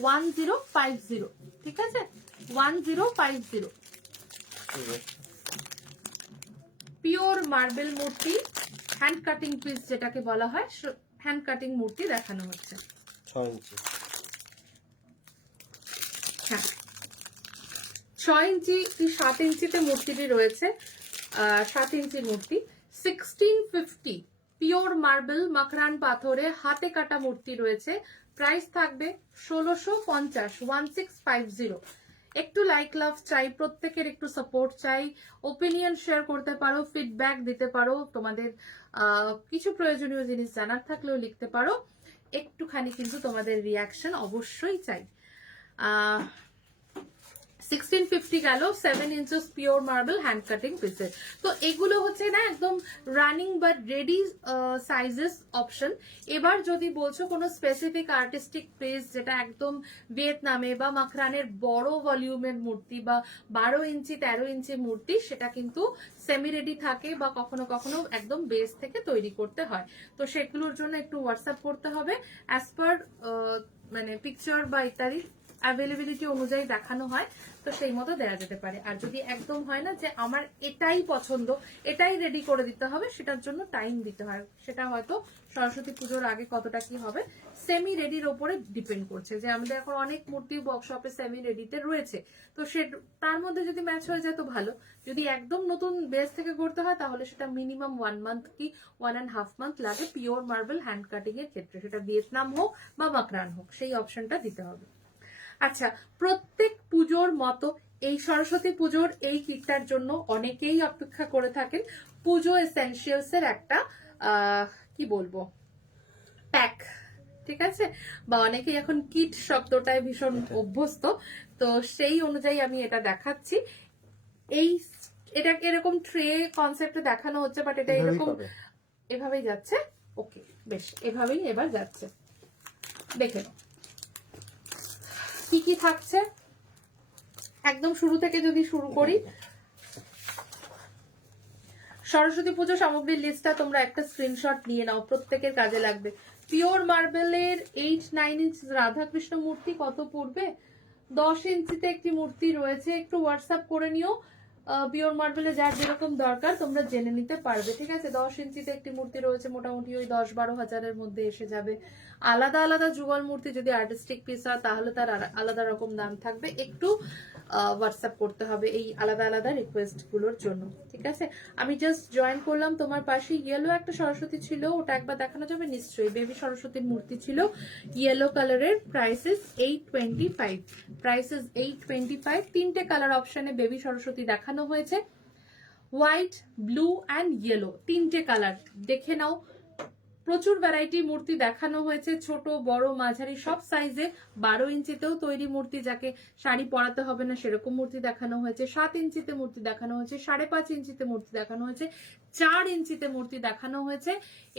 1050, ঠিক আছে, 1050। পিওর মার্বেল মূর্তি, হ্যান্ড কাটিং পিস যেটাকে বলা হয়, হ্যান্ড কাটিং মূর্তি দেখানো হচ্ছে। 6 ইঞ্চি, হ্যাঁ 6 ইঞ্চি কি 7 ইঞ্চিতে মূর্তিটি রয়েছে, 7 ইঞ্চির মূর্তি। 1650 পিওর মার্বেল মাখরান পাথরে হাতে কাটা মূর্তি রয়েছে, প্রাইস থাকবে 1650, 1650। একটু লাইক লাভ চাই, প্রত্যেকের একটু সাপোর্ট চাই, ওপিনিয়ন শেয়ার করতে পারো, ফিডব্যাক দিতে পারো, তোমাদের কিছু প্রয়োজনীয় জিনিস জানার থাকলেও লিখতে পারো, একটুখানি কিন্তু তোমাদের রিয়াকশন অবশ্যই চাই। 1650 গেল 7 inches pure marble hand cutting পিসের। তো এগুলো হচ্ছে না একদম রানিং বা রেডি সাইজেস অপশন। এবার যদি বলছো কোনো স্পেসিফিক আর্টিস্টিক পিস যেটা একদম ভিয়েতনামে বা মাখরানের বড় ভলিউমের মূর্তি বা 12 ইঞ্চি 13 ইঞ্চি মূর্তি, সেটা কিন্তু সেমি রেডি থাকে বা কখনো কখনো একদম বেস থেকে তৈরি করতে হয়। তো সেগুলোর জন্য একটু হোয়াটসঅ্যাপ করতে হবে, অ্যাজ পার মানে পিকচার বা ইত্যাদি অ্যাভেলেবিলিটি অনুযায়ী দেখানো হয়, তো সেই মতো দেওয়া যেতে পারে। আর যদি একদম হয় না যে আমার এটাই পছন্দ, এটাই রেডি করে দিতে হবে, সেটার জন্য টাইম দিতে হয়। সেটা হয়তো সরস্বতী পুজোর আগে কতটা কি হবে সেমি রেডির ওপরে ডিপেন্ড করছে। যে আমাদের এখন অনেক মূর্তি ওয়ার্কশপে সেমি রেডিতে রয়েছে, তো সে তার মধ্যে যদি ম্যাচ হয়ে যায় তো ভালো। যদি একদম নতুন বেস থেকে করতে হয় তাহলে সেটা মিনিমাম 1 মান্থ কি 1.5 মান্থ লাগে পিওর মার্বেল হ্যান্ড কাটিং এর ক্ষেত্রে, সেটা ভিয়েতনাম হোক বা মাকরান হোক, সেই অপশনটা দিতে হবে। আচ্ছা, প্রত্যেক পুজোর মতো এই সরস্বতী পুজোর এই কিটটার জন্য অনেকেই অপেক্ষা করে থাকেন। পুজো এসেনশিয়ালস এর একটা কি বলবো প্যাক, ঠিক আছে, বা অনেকেই এখন কিট শব্দটায় ভীষণ অভ্যস্ত, তো সেই অনুযায়ী আমি এটা দেখাচ্ছি। এই এটা এরকম ট্রে কনসেপ্টে দেখানো হচ্ছে, বাট এটা এরকম এভাবেই যাচ্ছে। ওকে, বেশ, এভাবেই এবার যাচ্ছে। দেখে নাও কি কি থাকছে। একদম শুরু থেকে যদি শুরু করি, সরস্বতী পুজো সামগ্রীর লিস্টটা তোমরা একটা স্ক্রিনশট নিয়ে নাও, প্রত্যেকের কাজে লাগবে। পিওর মার্বেলের 8-9 ইঞ্চ রাধাকৃষ্ণ মূর্তি কত পড়বে? 10 ইঞ্চিতে একটি মূর্তি রয়েছে, একটু হোয়াটসঅ্যাপ করে নিও। পিওর মার্বেলে যার যেরকম দরকার তোমরা জেনে নিতে পারবে, ঠিক আছে। 10 ইঞ্চিতে একটি মূর্তি রয়েছে, মোটামুটি ওই 10-12 হাজারের মধ্যে এসে যাবে। আলাদা আলাদা যুগল মূর্তি যদি আর্টিস্টিক পিস হয় তাহলে তার আলাদা রকম দাম থাকবে। একটু হোয়াটসঅ্যাপ করতে হবে এই আলাদা আলাদা রিকোয়েস্ট গুলোর জন্য, ঠিক আছে। আমি জাস্ট জয়েন করলাম, তোমার পাশে ইয়েলো একটা সরস্বতী ছিল, ওটা একবার দেখানো যাবে নিশ্চয়ই। বেবি সরস্বতীর মূর্তি ছিল ইয়েলো কালারের, প্রাইসেস 825, প্রাইসেস 825। 3টে কালার অপশনে বেবি সরস্বতী দেখানো হয়েছে, হোয়াইট, ব্লু অ্যান্ড ইয়েলো, 3টে কালার দেখে নাও। প্রচুর ভ্যারাইটি মূর্তি দেখানো হয়েছে, ছোট বড় মাঝারি সব সাইজে। 12 ইঞ্চিতেও তৈরি মূর্তি, যাকে শাড়ি পরাতে হবে না সেরকম মূর্তি দেখানো হয়েছে। 7 ইঞ্চিতে মূর্তি দেখানো হয়েছে, 5.5 ইঞ্চিতে মূর্তি দেখানো হয়েছে, 4 ইঞ্চিতে মূর্তি দেখানো হয়েছে,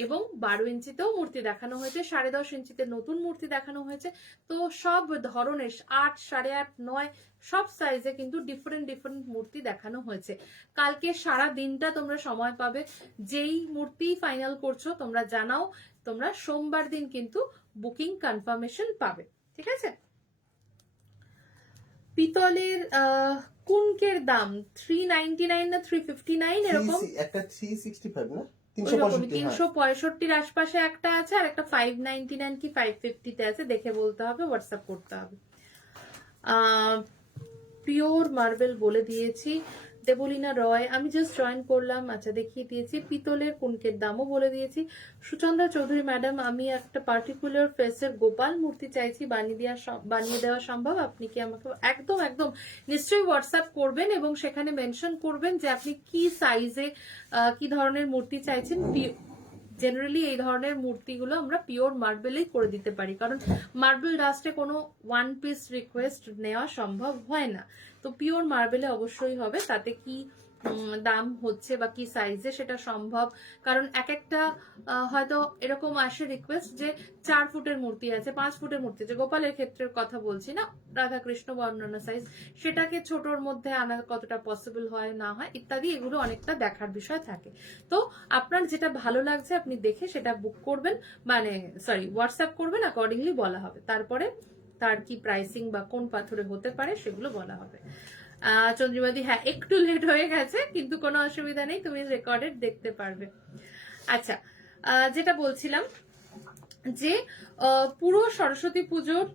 এবং 12 ইঞ্চিতেও মূর্তি দেখানো হয়েছে, 10.5 ইঞ্চিতে নতুন মূর্তি দেখানো হয়েছে। তো সব ধরনের 8, 8.5, 9 সব সাইজে কিন্তু ডিফারেন্ট ডিফারেন্ট মূর্তি দেখানো হয়েছে। কালকে সারা দিনটা তোমরা সময় পাবে, যেই মূর্তি ফাইনাল করছো তোমরা জানাও, তোমরা সোমবার দিন কিন্তু বুকিং কনফার্মেশন পাবে, ঠিক আছে। পিতলের কুনকের দাম 399 না 359 এরকম, একটা 365 না 365 আশপাশে একটা আছে, আর একটা 599 কি 550 তে আছে, দেখে বলতে হবে, হোয়াটসঅ্যাপ করতে হবে। পিওর মার্বেল বলে দিয়েছি। দেবলীনা রয়, আমি জাস্ট জয়েন করলাম, আচ্ছা দেখিয়ে দিয়েছি। পিতলের কুনকের দামও বলে দিয়েছি। সুচন্দ্রা চৌধুরী ম্যাডাম, আমি একটা পার্টিকুলার ফেসের গোপাল মূর্তি চাইছি, বানিয়ে দেওয়া সম্ভব? আপনি কি আমাকে একদম একদম নিশ্চয়ই হোয়াটসঅ্যাপ করবেন এবং সেখানে মেনশন করবেন যে আপনি কি সাইজে কি ধরনের মূর্তি চাইছেন। জেনারেলি এই ধরনের মূর্তিগুলো আমরা পিওর মার্বেলেই করে দিতে পারি, কারণ মার্বেল ডাস্টে কোনো ওয়ান পিস রিকোয়েস্ট নেওয়া সম্ভব হয় না। তো পিওর মার্বেলে অবশ্যই হবে, তাতে কি দাম হচ্ছে বা কি সাইজে সেটা সম্ভব। কারণ এক একটা হয়তো এরকম আসে রিকোয়েস্ট যে 4 ফুটের মূর্তি আছে, 5 ফুটের মূর্তি আছে, গোপালের ক্ষেত্রের কথা বলছি না, রাধাকৃষ্ণ বা অন্যান্য সাইজ, সেটাকে ছোটর মধ্যে আনা কতটা পসিবল হয় না হয় ইত্যাদি, এগুলো অনেকটা দেখার বিষয় থাকে। তো আপনার যেটা ভালো লাগছে আপনি দেখে সেটা বুক করবেন, মানে সরি হোয়াটসঅ্যাপ করবেন, অ্যাকর্ডিংলি বলা হবে, তারপরে তার কি প্রাইসিং বা কোন পাথরে হতে পারে সেগুলো বলা হবে। চন্দ্রিমাদি, হ্যাঁ একটু লেট হয়ে গেছে, কিন্তু কোনো অসুবিধা নেই, তুমি রেকর্ডেড দেখতে পারবে। আচ্ছা, যেটা বলছিলাম যে পুরো সরস্বতী পুজোর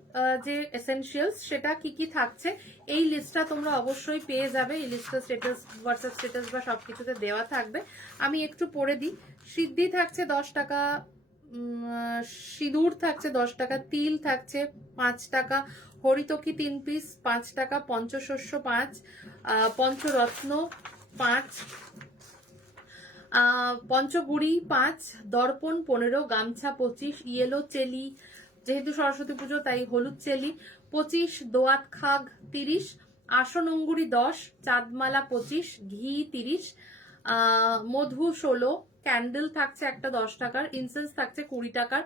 যে এসেনশিয়ালস সেটা কি কি থাকছে এই লিস্টটা তোমরা অবশ্যই পেয়ে যাবে। এই লিস্টটা স্ট্যাটাস, হোয়াটসঅ্যাপ স্ট্যাটাস বা সবকিছুতে দেওয়া থাকবে। আমি একটু পড়ে দিই। সিদ্ধি থাকছে 10 টাকা, সিঁদুর থাকছে 10 টাকা, তিল থাকছে 5 টাকা, হরিতকি 3 পিস 5 টাকা, পঞ্চশস্য 5, পঞ্চরত্ন 5, পঞ্চগুড়ি 5, দর্পণ 15, গামছা 25, ইয়েলো চেলি, যেহেতু সরস্বতী পুজো তাই হলুদ চেলি 25, দোয়াত খাগ 30, আসন অঙ্গুরি 10, চাঁদমালা 25, ঘি 30, মধু 16, ক্যান্ডেল থাকছে একটা 10 টাকার, ইনসেন্স থাকছে 20 টাকার,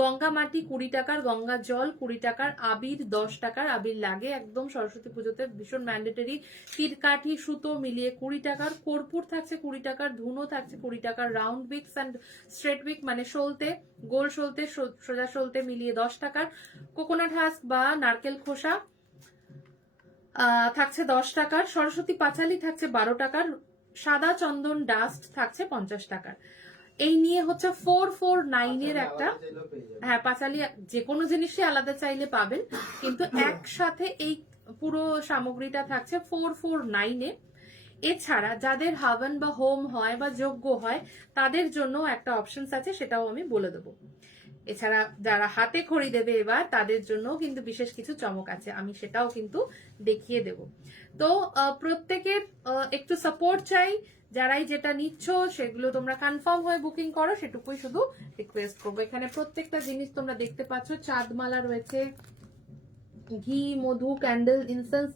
গঙ্গা মাটি 20 টাকার, গঙ্গা জল 20 টাকার, আবির 10 টাকার, আবির লাগে একদম সরস্বতী পুজোতে ভীষণ ম্যান্ডেটরি, তীরকাঠি সুতো মিলিয়ে 20 টাকার, কর্পূর থাকছে 20 টাকার, ধুনো থাকছে 20 টাকার, round wicks and straight wick মানে সলতে, গোল সলতে, সোজা সলতে মিলিয়ে 10 টাকার, কোকোনাট হাস্ক বা নারকেল খোসা থাকছে 10 টাকার, সরস্বতী পাঁচালি থাকছে 12 টাকার, সাদা চন্দন ডাস্ট থাকছে 50 টাকার। এই নিয়ে হচ্ছে 449 এর একটা, হ্যাঁ পাঁচালি যে কোনো জিনিসই আলাদা চাইলে পাবেন, কিন্তু একসাথে এই পুরো সামগ্রীটা থাকছে 449 এ। এছাড়া যাদের হাভান বা হোম হয় বা যজ্ঞ হয় তাদের জন্য একটা অপশনস আছে, সেটাও আমি বলে দেবো। এছাড়া যারা হাতে খড়ি দেবে এবার তাদের জন্য কিন্তু বিশেষ কিছু চমক আছে, আমি সেটাও কিন্তু দেখিয়ে দেব। তো প্রত্যেকের একটু সাপোর্ট চাই, যারাই যেটা নিচ্ছ সেগুলো তোমরা কনফার্ম হয়ে বুকিং করো, সেটুকুই শুধু রিকোয়েস্ট করবো। এখানে প্রত্যেকটা জিনিস তোমরা দেখতে পাচ্ছ, চাঁদমালা রয়েছে, ঘি, মধু, ক্যান্ডেল, ইনসেন্স,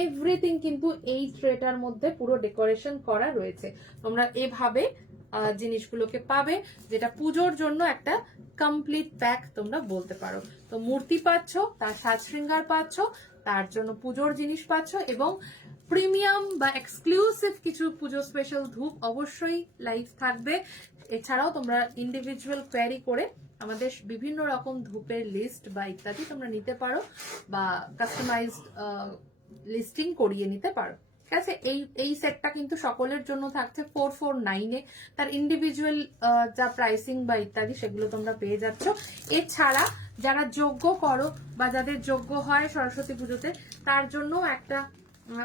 এভরিথিং কিন্তু এই ট্রেটার মধ্যে পুরো ডেকোরেশন করা রয়েছে। তোমরা এভাবে জিনিসগুলোকে পাবে, যেটা পুজোর জন্য একটা কমপ্লিট প্যাক তোমরা বলতে পারো। তো মূর্তি পাচ্ছ, তার সাজ শৃঙ্গার পাচ্ছ, তার জন্য পুজোর জিনিস পাচ্ছ, এবং প্রিমিয়াম বা এক্সক্লুসিভ কিছু পুজো স্পেশাল ধূপ অবশ্যই লাইভ থাকবে। এছাড়াও তোমরা ইন্ডিভিজুয়াল কোয়ারি করে আমাদের বিভিন্ন রকম ধূপের লিস্ট বা ইত্যাদি তোমরা নিতে পারো, বা কাস্টমাইজড লিস্টিং করিয়ে নিতে পারো। ঠিক আছে, এই সেটটা কিন্তু সকলের জন্য থাকছে 449 এ। তার ইন্ডিভিজুয়াল যা প্রাইসিং বা ইত্যাদি সেগুলো তোমরা পেয়ে যাচ্ছ। এছাড়া যারা যজ্ঞ করো বা যাদের যজ্ঞ হয় সরস্বতী পুজোতে, তার জন্য একটা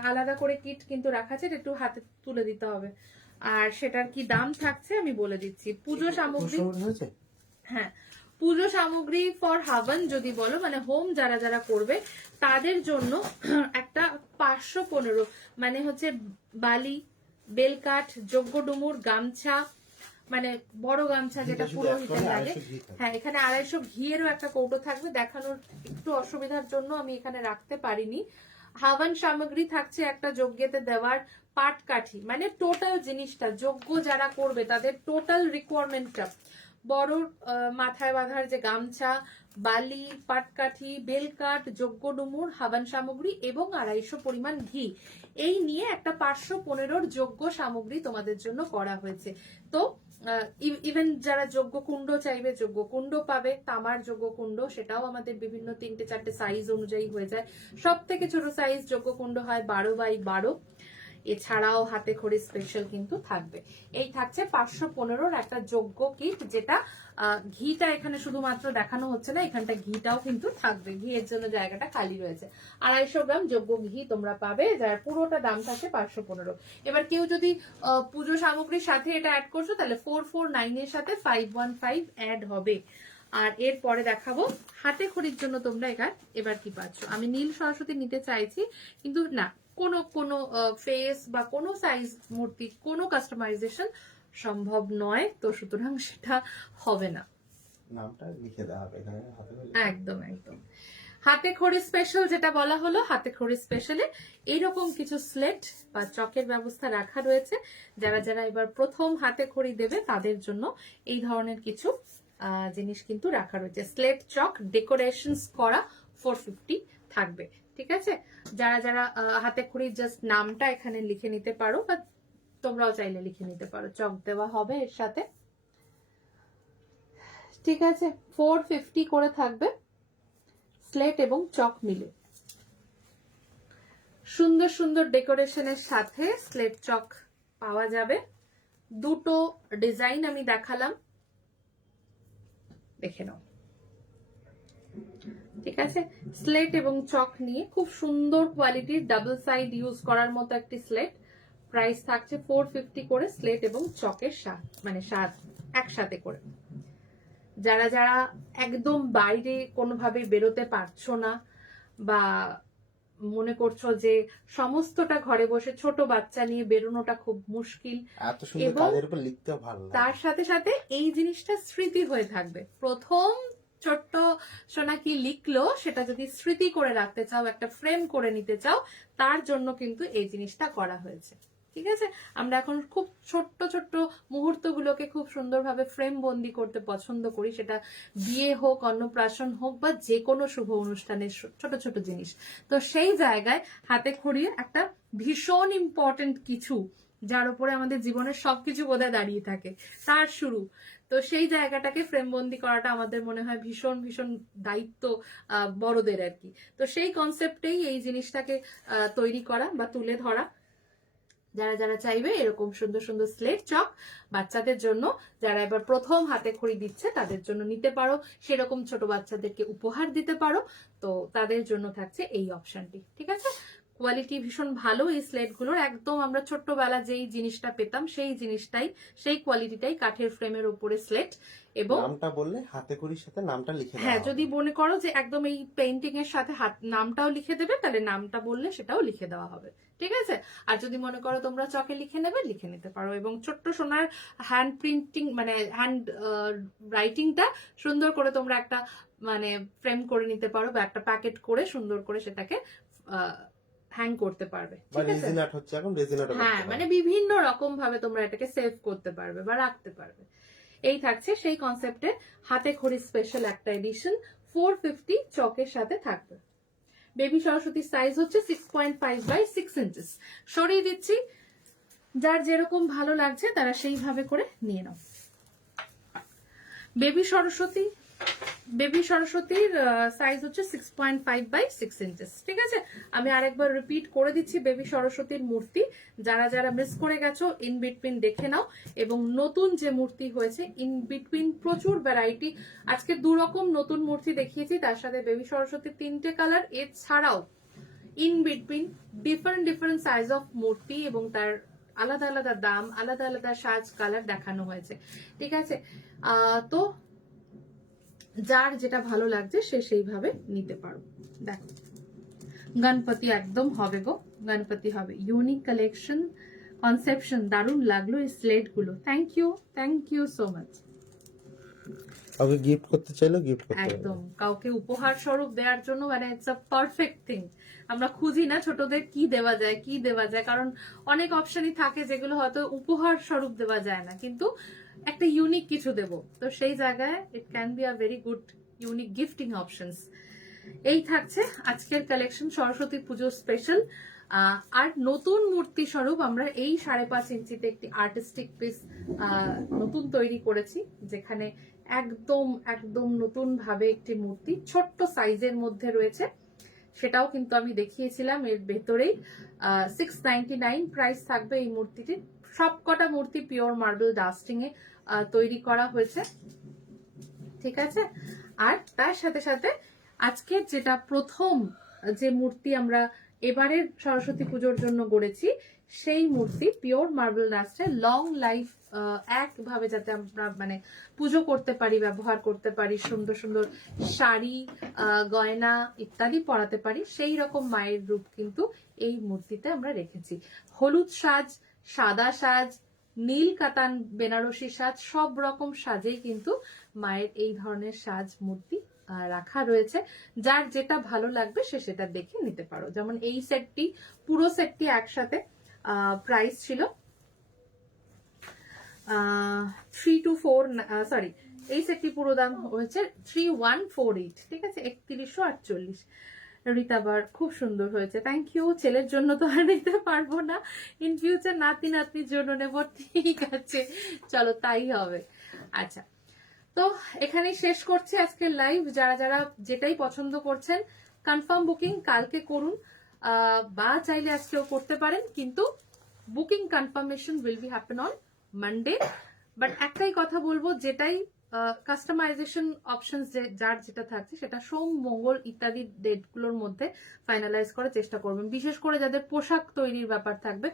আলাদা করে কিট কিন্তু রাখা আছে, একটু হাতে তুলে দিতে হবে। আর সেটার কি দাম থাকছে আমি বলে দিচ্ছি। পুজো সামগ্রী, হ্যাঁ পুজো সামগ্রী ফর হাভান যদি বলো, মানে হোম যারা যারা করবে তাদের জন্য একটা 515 মানে হচ্ছে বালি, বেলকাঠ, যজ্ঞ ডুমুর, গামছা, মানে বড় গামছা যেটা পুরোহিতের লাগে, হ্যাঁ এখানে 250 ঘিয়েরও একটা কৌটো থাকবে, দেখানোর একটু অসুবিধার জন্য আমি এখানে রাখতে পারিনি। হাভান সামগ্রী থাকছে একটা যজ্ঞেতে দেওয়ার পাটকাঠি, মানে টোটাল জিনিসটা যজ্ঞ যারা করবে তাদের টোটাল রিকোয়ারমেন্টটা, বড় মাথায় বাঁধার যে গামছা, বালি, পাটকাঠি, বেলকাঠ, যজ্ঞ ডুমুর, হাবান সামগ্রী এবং 250 পরিমাণ ঘি, এই নিয়ে একটা 515 যজ্ঞ সামগ্রী তোমাদের জন্য করা হয়েছে। তো ইভেন যারা যজ্ঞ কুণ্ড চাইবে যজ্ঞ কুণ্ড পাবে, তামার যজ্ঞ কুণ্ড, সেটাও আমাদের বিভিন্ন 3-4টে সাইজ অনুযায়ী হয়ে যায়। সব থেকে ছোট সাইজ যজ্ঞ কুণ্ড হয় 12x12। এছাড়াও হাতে খড়ি স্পেশাল কিন্তু থাকবে। এই থাকছে 515 একটা যজ্ঞ কিট, যেটা ঘিটা এখানে শুধুমাত্র দেখানো হচ্ছে না, এখানটা ঘিটাও কিন্তু থাকবে, ঘিয়ের জন্য জায়গাটা খালি রয়েছে। 250 গ্রাম যজ্ঞ ঘি তোমরা পাবে, যার পুরোটা দাম থাকে 515। এবার কেউ যদি পুজো সামগ্রীর সাথে এটা অ্যাড করছো তাহলে 449 এর সাথে 515 অ্যাড হবে। আর এরপরে দেখাবো হাতে খড়ির জন্য তোমরা এবার কি পাচ্ছ। আমি নীল সরস্বতী নিতে চাইছি, কিন্তু না, কোনো ফেস বা কোনো সাইজ মূর্তি কোনো কাস্টমাইজেশন সম্ভব নয়, তো সুতরাং সেটা হবে না। নামটা লিখে দেওয়া হবে এখানে একদম একদম। হাতে খড়ি স্পেশাল যেটা বলা হলো, হাতে খড়ি স্পেশালে এইরকম কিছু স্লেট বা চকের ব্যবস্থা রাখা রয়েছে। যারা যারা এবার প্রথম হাতে খড়ি দেবে তাদের জন্য এই ধরনের কিছু জিনিস কিন্তু রাখা রয়েছে। স্লেট চক ডেকোরেশনস করা 450 থাকবে। ঠিক আছে, যারা যারা হাতে খড়ি জাস্ট নামটা এখানে লিখে নিতে পারো, বা তোমরাও চাইলে লিখে নিতে পারো, চক দেওয়া হবে এর সাথে। ঠিক আছে, 450 করে থাকবে স্লেট এবং চক মিলে। সুন্দর সুন্দর ডেকোরেশনের সাথে স্লেট চক পাওয়া যাবে। দুটো ডিজাইন আমি দেখালাম, দেখে নাও। ঠিক আছে, স্লেট এবং চক নিয়ে খুব সুন্দর কোয়ালিটির ডাবল সাইড ইউজ করার মতো একটি স্লেট। প্রাইস থাকছে 450 করে স্লেট এবং চকের একসাথে করে। যারা যারা একদম বাইরে কোনোভাবে বেরোতে পারছো না, বা মনে করছো যে সমস্তটা ঘরে বসে ছোট বাচ্চা নিয়ে বেরোনোটা খুব মুশকিল, এবং লিখতেও ভালো লাগে, তার সাথে সাথে এই জিনিসটা স্মৃতি হয়ে থাকবে। প্রথম ছোট্ট সোনা কি লিখলো সেটা যদি স্মৃতি করে রাখতে চাও, একটা ফ্রেম করে নিতে চাও, তার জন্য কিন্তু এই জিনিসটা করা হয়েছে। ঠিক আছে, আমরা এখন খুব ছোট্ট ছোট্ট মুহূর্তগুলোকে খুব সুন্দরভাবে ফ্রেম বন্দি করতে পছন্দ করি, সেটা বিয়ে হোক, অন্নপ্রাশন হোক, বা যে কোনো শুভ অনুষ্ঠানের ছোট ছোট জিনিস। তো সেই জায়গায় হাতে খড়িয়ে একটা ভীষণ ইম্পর্টেন্ট কিছু, যার উপরে আমাদের জীবনের সবকিছু বোধহয় দাঁড়িয়ে থাকে, তার শুরু। তো সেই জায়গাটাকে ফ্রেমবন্দি করাটা আমাদের মনে হয় ভীষণ ভীষণ দায়িত্ব বড়দের আর কি। তো সেই কনসেপ্টেই এই জিনিসটাকে তৈরি করা বা তুলে ধরা। যারা যারা চাইবে এরকম সুন্দর সুন্দর স্লেট চক বাচ্চাদের জন্য, যারা এবার প্রথম হাতে খড়ি দিচ্ছে তাদের জন্য নিতে পারো, সেরকম ছোট বাচ্চাদেরকে উপহার দিতে পারো, তো তাদের জন্য থাকছে এই অপশনটি। ঠিক আছে, কোয়ালিটি ভীষণ ভালো এই স্লেটগুলোর, একদম আমরা ছোট্টবেলা যেই জিনিসটা পেতাম সেই জিনিসটাই, সেই কোয়ালিটিটাই, কাঠের ফ্রেমের উপরে স্লেট। এবং নামটা বললে হাতে খড়ির সাথে নামটা লিখে দেওয়া হ্যাঁ, হবে। যদি মনে করো যে একদম এই পেইন্টিং এর সাথে নামটাও লিখে দেবে, তাহলে নামটা বললে সেটাও লিখে দেওয়া হবে। ঠিক আছে, আর যদি মনে করো তোমরা চকে লিখে নেবে, লিখে নিতে পারো। এবং ছোট্ট সোনার হ্যান্ড প্রিন্টিং মানে হ্যান্ড রাইটিংটা সুন্দর করে তোমরা একটা মানে ফ্রেম করে নিতে পারো, বা একটা প্যাকেট করে সুন্দর করে সেটাকে হ্যাং করতে পারবে। বা ঠিক আছে, রেজিন আর্ট হচ্ছে এখন, রেজিন আর্ট হ্যাঁ, মানে বিভিন্ন রকম ভাবে তোমরা এটাকে সেভ করতে পারবে বা রাখতে পারবে। এই থাকছে সেই কনসেপ্টে হাতে খড়ি স্পেশাল একটা এডিশন, 450 চকের সাথে থাকবে। বেবি সরস্বতীর সাইজ হচ্ছে 6.5 বাই 6 ইঞ্চেস। সরিয়ে দিচ্ছি, যার যেরকম ভালো লাগছে তারা সেইভাবে করে নিয়ে নাও। বেবি সরস্বতীর সাইজ হচ্ছে 6.5 বাই 6 ইঞ্চেস। ঠিক আছে, আমি আরেকবার রিপিট করে দিচ্ছি, বেবি সরস্বতীর মূর্তি যারা যারা মিস করে গেছো ইন বিটুইন দেখে নাও। এবং নতুন যে মূর্তি হয়েছে ইন বিটুইন প্রচুর ভ্যারাইটি, আজকে 2 রকম নতুন মূর্তি দেখিয়েছি, তার সাথে বেবি সরস্বতীর 3টে কালার, এছাড়াও in between different different size of মূর্তি এবং তার আলাদা আলাদা দাম, আলাদা আলাদা সাজ কালার দেখানো হয়েছে। ঠিক আছে, তো যার যেটা ভালো লাগছে সে সেইভাবে নিতে পারো। দেখো, গণপতি একদম হবে গো, গণপতি হবে। ইউনিক কালেকশন, কনসেপশন দারুণ লাগলো এই স্লেট গুলো। Thank you so much. কাউকে গিফট করতে চাইলো গিফট করতে পারবে। একদম, কাউকে উপহার স্বরূপ দেওয়ার জন্য মানে ইটস আ পারফেক্ট থিং। আমরা খুঁজি না ছোটদের কি দেওয়া যায় কি দেওয়া যায়, কারণ অনেক অপশনই থাকে যেগুলো হয়তো উপহার স্বরূপ দেওয়া যায় না, কিন্তু একটা ইউনিক কিছু দেব, তো সেই জায়গায় it can be a very good unique gifting options. এই থাকছে আজকের কালেকশন সরস্বতী পুজো স্পেশাল। আর নতুন মূর্তি স্বরূপ আমরা এই 5.5 ইঞ্চিতে একটি আর্টিস্টিক পিস নতুন তৈরি করেছি, যেখানে একদম একদম নতুন ভাবে একটি মূর্তি ছোট্ট সাইজের মধ্যে রয়েছে, সেটাও কিন্তু আমি দেখিয়েছিলাম এর ভেতরেই। 699 প্রাইস থাকবে এই মূর্তিটির। সবকটা মূর্তি পিওর মার্বেল ডাস্টিং এ তৈরি করা হয়েছে। ঠিক আছে, আর তার সাথে সাথে আজকের যেটা প্রথম যে মূর্তি আমরা এবারের সরস্বতী পুজোর জন্য গড়েছি, সেই মূর্তি পিওর মার্বেল ডাস্টে লং লাইফ একভাবে যাতে আমরা মানে পুজো করতে পারি, ব্যবহার করতে পারি, সুন্দর সুন্দর শাড়ি, গয়না ইত্যাদি পরাতে পারি, সেই রকম মায়ের রূপ কিন্তু এই মূর্তিতে আমরা রেখেছি। হলুদ সাজ, সাদা সাজ, নীল কাতান বেনারসি সাজ, সব রকম সাজেই কিন্তু মায়ের এই ধরনের সাজ মূর্তি রাখা রয়েছে। যার যেটা ভালো লাগবে সে সেটা দেখে নিতে পারো। যেমন এই সেটটি, পুরো সেটটি একসাথে প্রাইস ছিল 324, সরি, এই সেটটি পুরো দাম হয়েছে 3148। ঠিক আছে, 3148। রীতাবার খুব সুন্দর হয়েছে, থ্যাংক ইউ। ছেলের জন্য তো আর নিতে পারবো না, ইন ফিউচার নাতি নাতনির জন্য নেব। ঠিক আছে, চলো তাই হবে। আচ্ছা, তো এখানেই শেষ করছি আজকের লাইভ। যারা যারা যেটাই পছন্দ করছেন কনফার্ম বুকিং কালকে করুন, বা চাইলে আজকেও করতে পারেন, কিন্তু booking confirmation will be happen on Monday. But একটাই কথা বলবো, যেটাই কাস্টমাইজেশন অপশন যার যেটা থাকছে সেটা সোম, মঙ্গল ইত্যাদি ডেটগুলোর মধ্যে ফাইনালাইজ করার চেষ্টা করবেন। বিশেষ করে যাদের পোশাক তৈরির ব্যাপার থাকবে,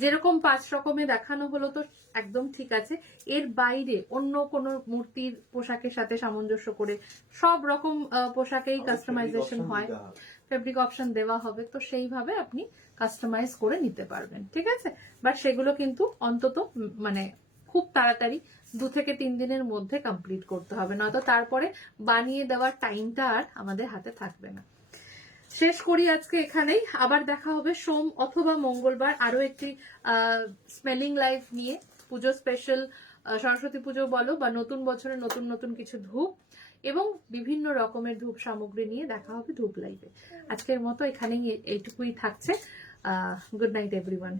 যেরকম 5 রকমে দেখানো হলো তো একদম ঠিক আছে, এর বাইরে অন্য কোনো মূর্তির পোশাকের সাথে সামঞ্জস্য করে সব রকম পোশাকেই কাস্টমাইজেশন হয়, ফেব্রিক অপশন দেওয়া হবে, তো সেইভাবে আপনি কাস্টমাইজ করে নিতে পারবেন। ঠিক আছে, বাট সেগুলো কিন্তু অন্তত মানে খুব তাড়াতাড়ি 2 থেকে 3 দিনের মধ্যে কমপ্লিট করতে হবে, নয়তো তারপরে বানিয়ে দেওয়ার টাইমটা আর আমাদের হাতে থাকবে না। শেষ করি আজকে এখানেই, আবার দেখা হবে সোম অথবা মঙ্গলবার আরো একটি স্মেলিং লাইভ নিয়ে, পুজো স্পেশাল, সরস্বতী পুজো বলো বা নতুন বছরে নতুন নতুন কিছু ধূপ এবং বিভিন্ন রকমের ধূপ সামগ্রী নিয়ে দেখা হবে ধূপ লাইভে। আজকের মতো এখানেই এইটুকুই থাকছে। Good night everyone.